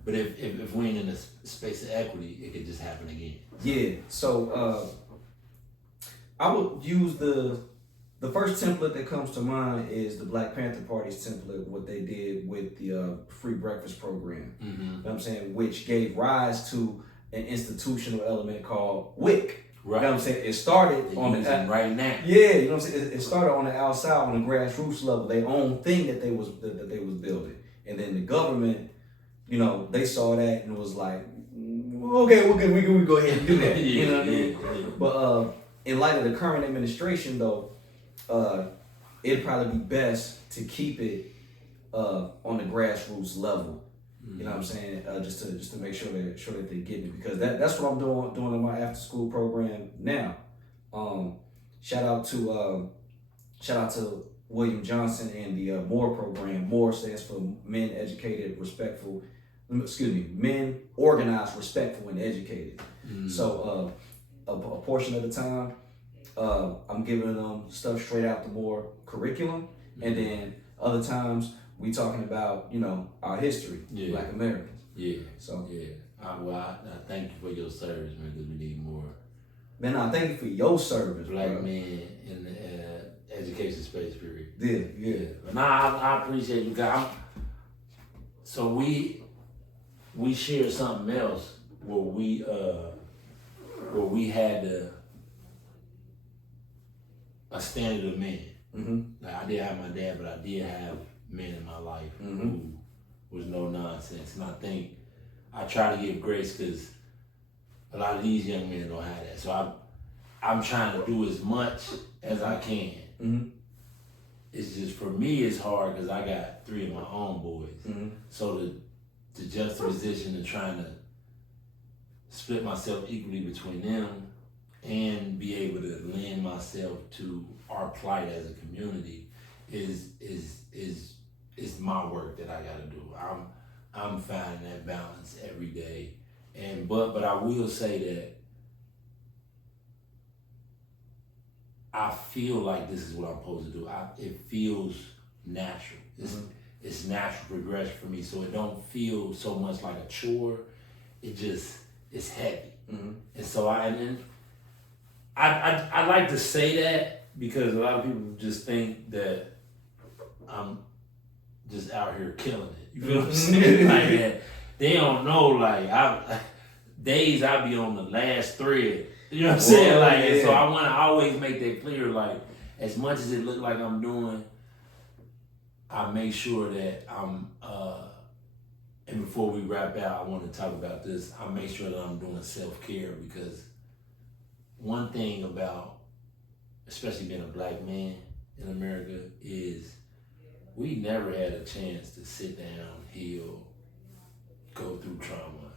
But if we ain't in a space of equity, it could just happen again. Yeah. So I would use the first template that comes to mind is the Black Panther Party's template, what they did with the free breakfast program. You know what I'm saying? Which gave rise to an institutional element called WIC. Right. You know what I'm saying? It started on the right now. Yeah, you know what I'm saying? It started on the outside, on the grassroots level, their own thing that they was building. And then the government, they saw that and was like, okay, we can go ahead and do that. You know what I mean? Yeah. But in light of the current administration, though, it'd probably be best to keep it on the grassroots level. You know what I'm saying? Just to make sure that they're getting it, because that's what I'm doing in my after school program now. Shout out to William Johnson and the MORE program. MORE stands for Men Organized, Respectful, and Educated. So a portion of the time, I'm giving them stuff straight out the MORE curriculum, and then other times we talking about our history, Black Americans. Yeah. So yeah. I thank you for your service, man, because we need more Man, I thank you for your service, black bro. men in the education space, period. Yeah. But nah, I appreciate you guys. So we shared something else where we had a standard of men. Mm-hmm. Like I did have my dad, but I did have men in my life who was no nonsense. And I think I try to give grace because a lot of these young men don't have that. So I'm trying to do as much as I can. Mm-hmm. It's just, for me, it's hard because I got 3 of my own boys. Mm-hmm. So the juxtaposition of trying to split myself equally between them and be able to lend myself to our plight as a community is my work that I gotta do. I'm finding that balance every day. And but I will say that I feel like this is what I'm supposed to do. It feels natural. It's natural progression for me, so it don't feel so much like a chore. It's heavy. And so I like to say that because a lot of people just think that I'm just out here killing it. You feel what I'm saying? Like that. They don't know, like days I be on the last thread. You know what I'm saying? Like, yeah. And so I want to always make that clear. Like, as much as it look like I'm doing, I make sure that I'm. And before we wrap out, I want to talk about this. I make sure that I'm doing self-care because one thing about, especially being a black man in America, is we never had a chance to sit down, heal, go through trauma.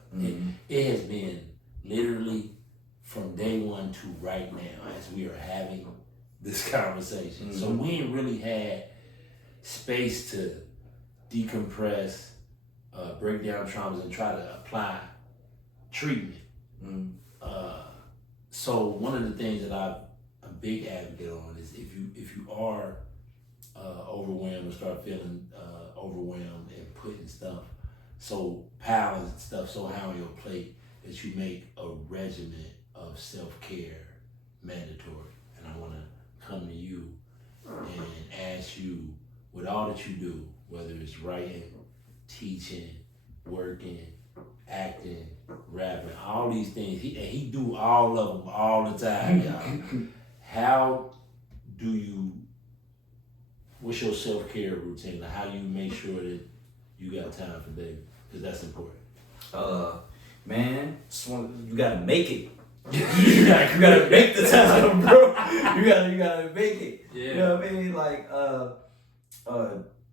It has been literally from day one to right now as we are having this conversation. So we ain't really had space to decompress, break down traumas, and try to apply treatment. So one of the things that I'm a big advocate on is if you are overwhelmed or start feeling overwhelmed and putting stuff piling stuff so high on your plate that you make a regimen of self-care mandatory. And I want to come to you and ask you, with all that you do, whether it's writing, teaching, working, acting, rapping, all these things, he do all of them all the time, y'all. How do you, what's your self-care routine? Like, how do you make sure that you got time for David? Because that's important. Man, you gotta make it. you gotta make the time, bro. You gotta make it. Yeah. You know what I mean? Like,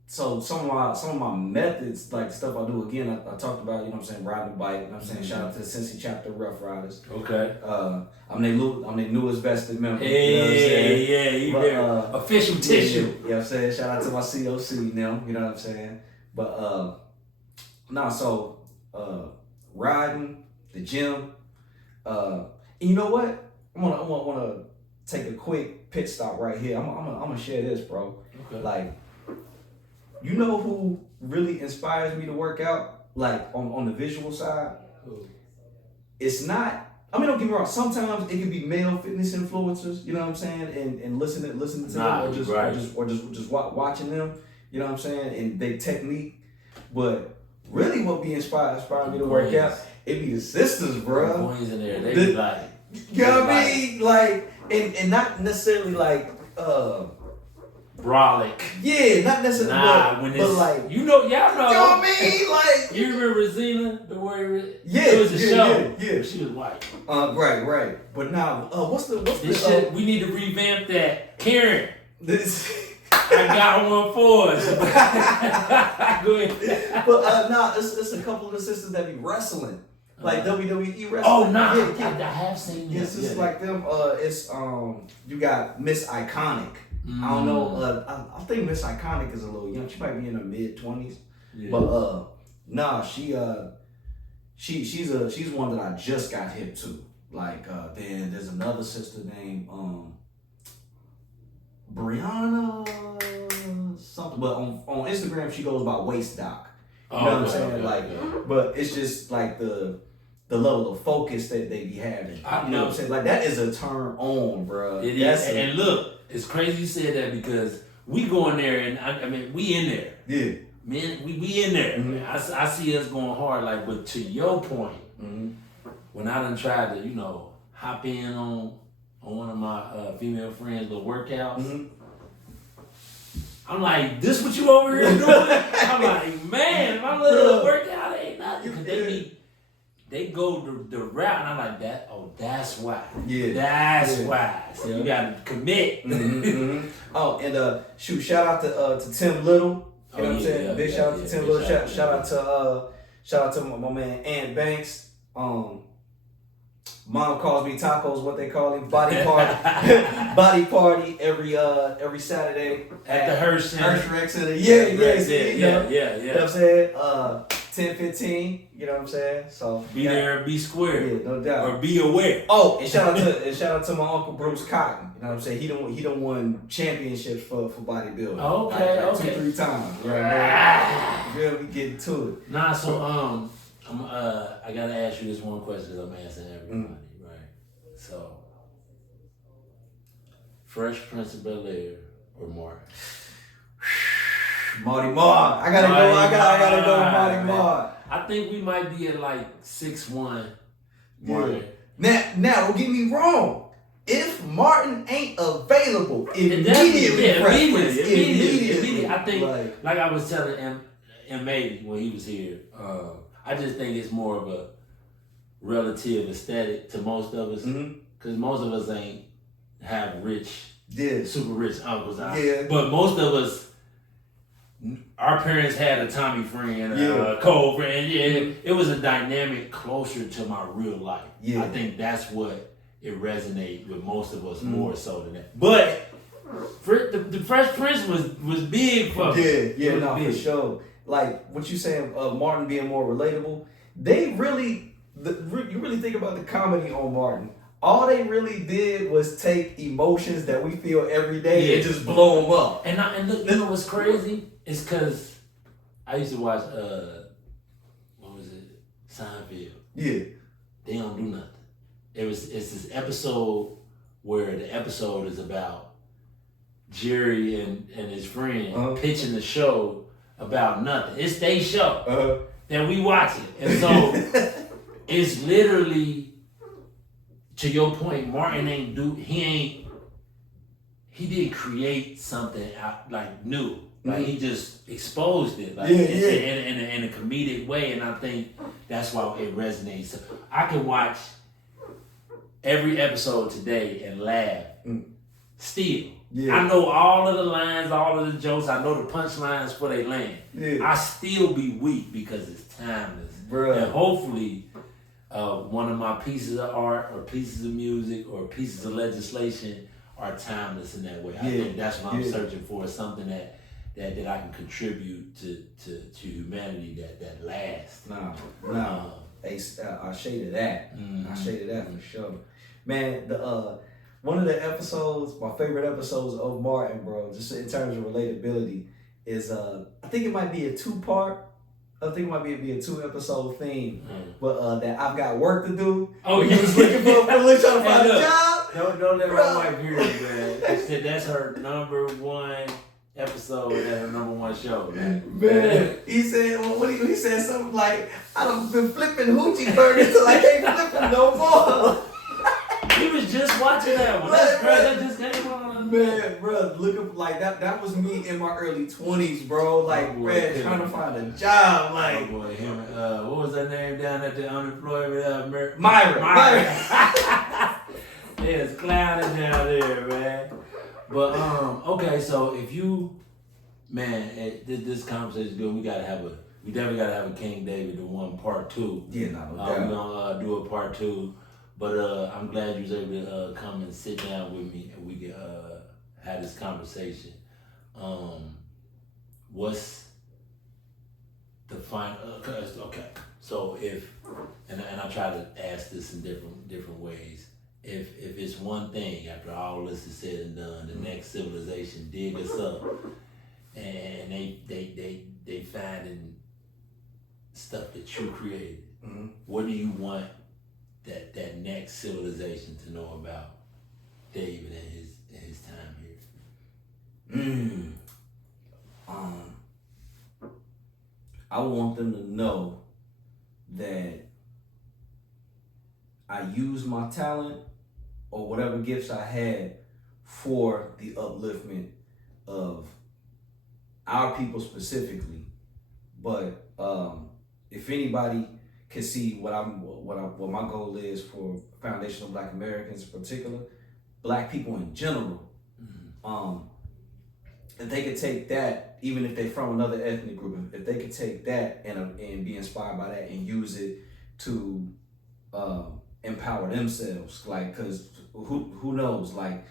so some of my methods, like stuff I do, again, I talked about, you know what I'm saying, riding the bike, you know what I'm saying, shout out to the Cincy chapter of Rough Riders. Okay. I'm their newest vested member. Hey, you know what I'm saying? You very official tissue. You know what I'm saying? Shout out to my COC now, you know what I'm saying? But riding, the gym, and you know what? I wanna take a quick pit stop right here. I'm gonna share this, bro. Okay. Like, you know who really inspires me to work out? Like on the visual side? Ooh. It's not, I mean, don't get me wrong, sometimes it can be male fitness influencers, you know what I'm saying? And listening to them or just watching them, you know what I'm saying? And their technique. But really what be inspired me to work out, it be the sisters, bro. Boys in there, they be like, you know what I mean? Like, and not necessarily like, brolic. Yeah, not necessarily, but like, y'all know. You know what I mean? Like, you remember Zena, the warrior? Yeah, it was a show. Yeah. She was white. Right. But now, what's this shit? We need to revamp that. Karen, this. I got one for us. Go ahead. But it's a couple of the sisters that be wrestling, like WWE wrestling. Oh, nah. Yeah. I have seen that. Yes, it's like them. It's you got Miss Iconic. I don't know. I think Miss Iconic is a little young. She might be in her mid-20s. Yeah. But she's one that I just got hip to. Like then there's another sister named Brianna something. But on Instagram she goes by Waist Doc. You know what I'm saying? But it's just like the level of focus that they be having. You know what I'm saying? Like that is a turn on, bro. It is. And look, it's crazy you said that because we go in there and I mean we in there. Yeah. Man, we in there. Mm-hmm. I see us going hard. Like, but to your point, when I done tried to, hop in on one of my female friends' little workouts, I'm like, this what you over here doing? I'm like, man, my little workout ain't nothing. Cause they go the route, and I'm like, that's why. Yeah. That's why. So you gotta commit. Oh, and shout out to Tim Little. You know what I'm saying? Big shout out to Tim Little. Shout out to my man Ant Banks. Mom calls me tacos, what they call him, body party. Body party every Saturday at the Hirsch Rec Center. Yeah. You know what I'm saying? 10-15, you know what I'm saying? So be there, be square. Yeah, no doubt. Or be aware. Oh, and shout out to my uncle Bruce Cotton. You know what I'm saying? He done won championships for bodybuilding. Okay. 2-3 times. You know what I mean? We get to it. Nah, so I gotta ask you this one question because I'm asking everybody, right? So, Fresh Prince of Bel-Air or Martin? Marty Marr. I gotta go Marty Marr. I think we might be at like 6'1". Martin. Now don't get me wrong. If Martin ain't available, immediately. I think, like I was telling M. when he was here, I just think it's more of a relative aesthetic to most of us, because most of us ain't have super rich uncles out. Yeah. But most of us, our parents had a Tommy friend, a Cole friend. Yeah, it was a dynamic closer to my real life. Yeah. I think that's what it resonates with most of us more so than that. But the Fresh Prince was big for me. Yeah, for sure. Like what you saying, Martin being more relatable. They really, you really think about the comedy on Martin. All they really did was take emotions that we feel every day and just blow them up. And look, you know what's crazy? It's because I used to watch, what was it? Seinfeld. Yeah. They don't do nothing. It's this episode where the episode is about Jerry and his friend pitching the show about nothing. It's their show. Then we watch it. And so it's literally, to your point, Martin he didn't create something like new. Like he just exposed it in a comedic way, and I think that's why it resonates. So I can watch every episode today and laugh. Still. Yeah. I know all of the lines, all of the jokes. I know the punchlines for they land. Yeah. I still be weak because it's timeless. Bruh. And hopefully, one of my pieces of art or pieces of music or pieces of legislation are timeless in that way. I think that's what I'm searching for, is something that I can contribute to humanity that lasts. I shaded that. I shaded that for sure. Man, one of the episodes, my favorite episodes of Martin, bro, just in terms of relatability, is I think it might be a 2-part. I think it might be a 2-episode theme, but that I've got work to do. Oh, you was looking for trying to find a job. Don't let my wife hear you, man. She said that's her number 1 episode at her number 1 show. Man, he said, he said something like, I done been flipping hoochie burgers till I can't flip them no more. He was just watching that one. That's crazy. That just came on. Man, bro, looking like that was me in my early 20s, bro. Like, man, trying to find a job. Like, what was that name down at the unemployment? Myra. It's clowning down there, man. But okay, so if you, man, this conversation is good. We definitely gotta have a King David the One part 2. Yeah, no doubt. We're gonna do a part 2. But I'm glad you was able to come and sit down with me and we could have this conversation. What's the final? Okay, so and I try to ask this in different ways. If it's one thing after all this is said and done, the next civilization dig us up and they find stuff that you created, Mm-hmm. what do you want that next civilization to know about David and his time here? I want them to know that I used my talent or whatever gifts I had for the upliftment of our people specifically. But if anybody can see what my goal is for foundational Black Americans in particular, Black people in general, if they could take that, even if they're from another ethnic group, if they could take that and be inspired by that and use it to empower themselves, like, cause who knows, like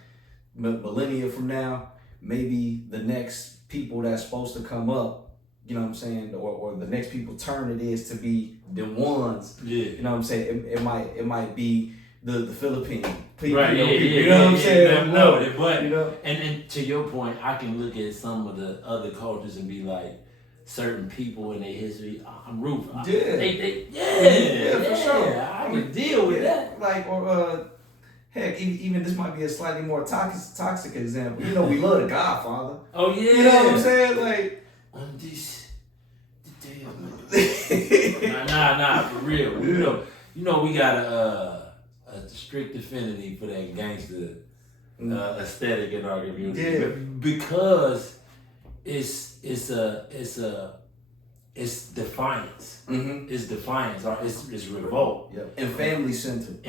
millennia from now, maybe the next people that's supposed to come up, you know what I'm saying, or the next people turn it is to be the ones, you know what I'm saying, it might be the Philippine people, right? You know what I'm saying? No, but you know, and to your point, I can look at some of the other cultures and be like, certain people in their history, I'm rooting. Yeah, for sure. I can deal with that. Like, or heck, even this might be a slightly more toxic example. You know, we love the Godfather. Oh yeah. You know what I'm saying? Like, on this, the day of nah, for real. You know, we got a strict affinity for that gangster aesthetic in our community. Yeah. Because it's defiance. Mm-hmm. It's defiance, or it's revolt. Yep. And family centered.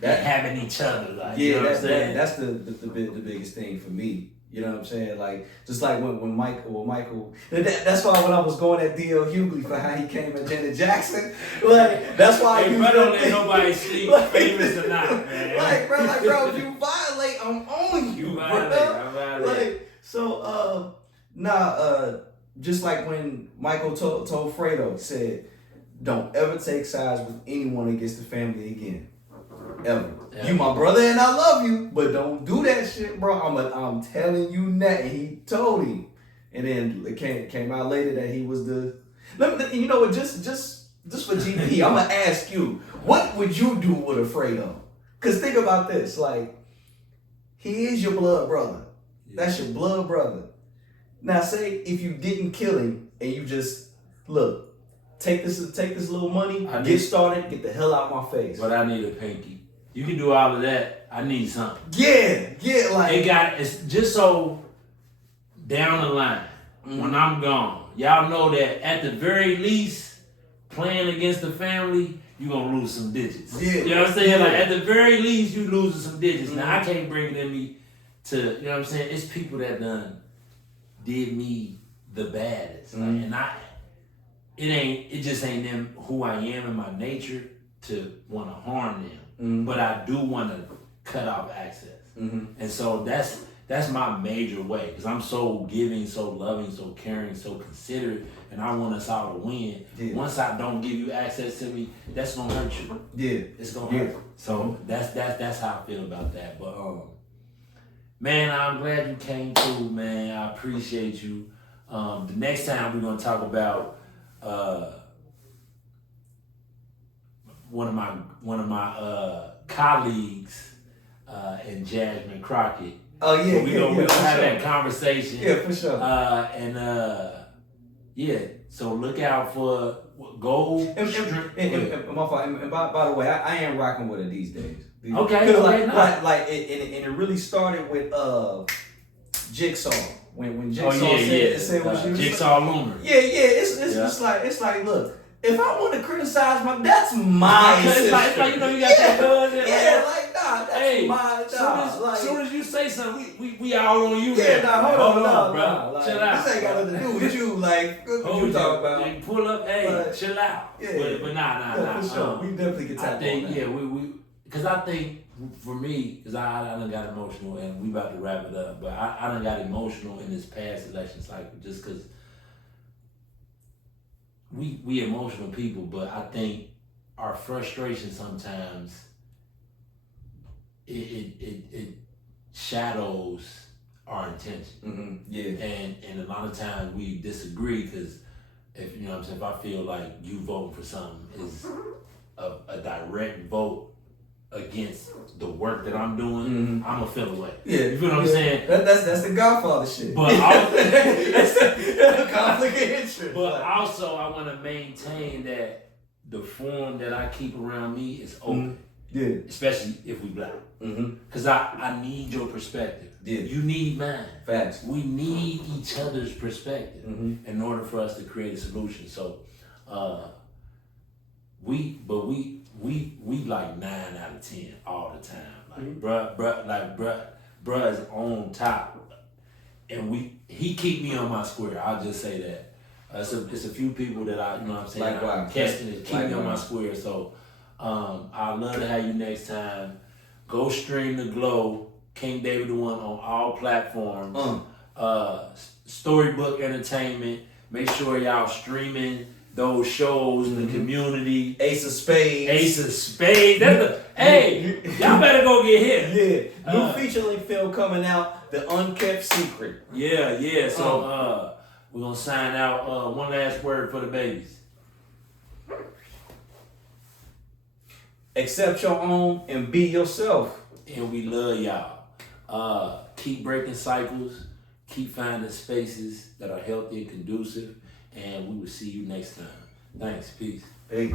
That having each other, like, yeah, you know what I'm saying? That's the biggest thing for me. You know what I'm saying? Like, just like when Michael, that's why when I was going at D.L. Hughley for how he came at Janet Jackson, like, that's why hey, bro, don't let nobody sleep, like, famous or not, man. Like, bro, if you violate, I'm on you, bro. I violate. Like, so, just like when Michael told Fredo, said, don't ever take sides with anyone against the family again. Ever. Yeah. You my brother and I love you, but don't do that shit, bro. I'm telling you that. And he told him. And then it came out later that he was you know what, just for GP, I'm gonna ask you, what would you do with a Fredo? Cause think about this, like, he is your blood brother. Yeah. That's your blood brother. Now say if you didn't kill him and you just look, take this little money, get started, get the hell out of my face. But I need a pinky. You can do all of that. I need something. Yeah, like it's just so down the line, when I'm gone, y'all know that at the very least, playing against the family, you're gonna lose some digits. Yeah. You know what I'm saying? Like, at the very least, you losing some digits. Now I can't bring it in me to, you know what I'm saying? It's people that done did me the baddest. Like, and it just ain't them who I am in my nature to want to harm them. But I do want to cut off access. And so that's my major way, because I'm so giving, so loving, so caring, so considerate, and I want us all to win. Yeah. Once I don't give you access to me, that's gonna hurt you. Yeah, it's gonna hurt. So that's how I feel about that. But man, I'm glad you came through, man. I appreciate you. The next time we're gonna talk about one of my colleagues and Jasmine Crockett. Oh yeah, so we're gonna have that conversation. Yeah, for sure. So look out for gold. And by the way, I am rocking with it these days. Okay. It really started with Jigsaw. When Jigsaw said what she was Jigsaw Lunar. Yeah. It's like look. If I want to criticize that's my it's like you know, you got that cousin. Yeah, like, nah, that's my dog. Soon as you say something, we all on you. Yeah, hold on, bro. Like, chill out. This ain't got nothing to do with you. Like, what you talking about? Like, pull up, chill out. Yeah, but nah. For sure. We definitely can tap on that. Because I think for me, because I done got emotional, and we about to wrap it up, but I done got emotional in this past election cycle just because we emotional people, but I think our frustration sometimes it shadows our intention. Yeah. And a lot of times we disagree because if you know what I'm saying, if I feel like you voting for something is a direct vote against the work that I'm doing, I'm gonna feel away. Yeah, you feel what I'm saying? That's the Godfather shit. But also, that's the conflict of interest. But also, I want to maintain that the form that I keep around me is open. Yeah. Especially if we black. Because I need your perspective. Yeah. You need mine. Facts. We need each other's perspective in order for us to create a solution. So, we like 9 out of 10 all the time. Like bruh is on top, and he keep me on my square. I'll just say that. It's a few people that I, you know what I'm saying, I'm catching it, keep me on my square. So, I'd love to have you next time. Go stream The Glow, King David the One on all platforms. Storybook Entertainment. Make sure y'all streaming those shows, the community. Ace of Spades. Hey, y'all better go get hit. Yeah. New feature-length film coming out, The Unkept Secret. Yeah. So we're gonna sign out. One last word for the babies. Accept your own and be yourself. And we love y'all. Keep breaking cycles. Keep finding spaces that are healthy and conducive. And we will see you next time. Thanks. Peace. Hey.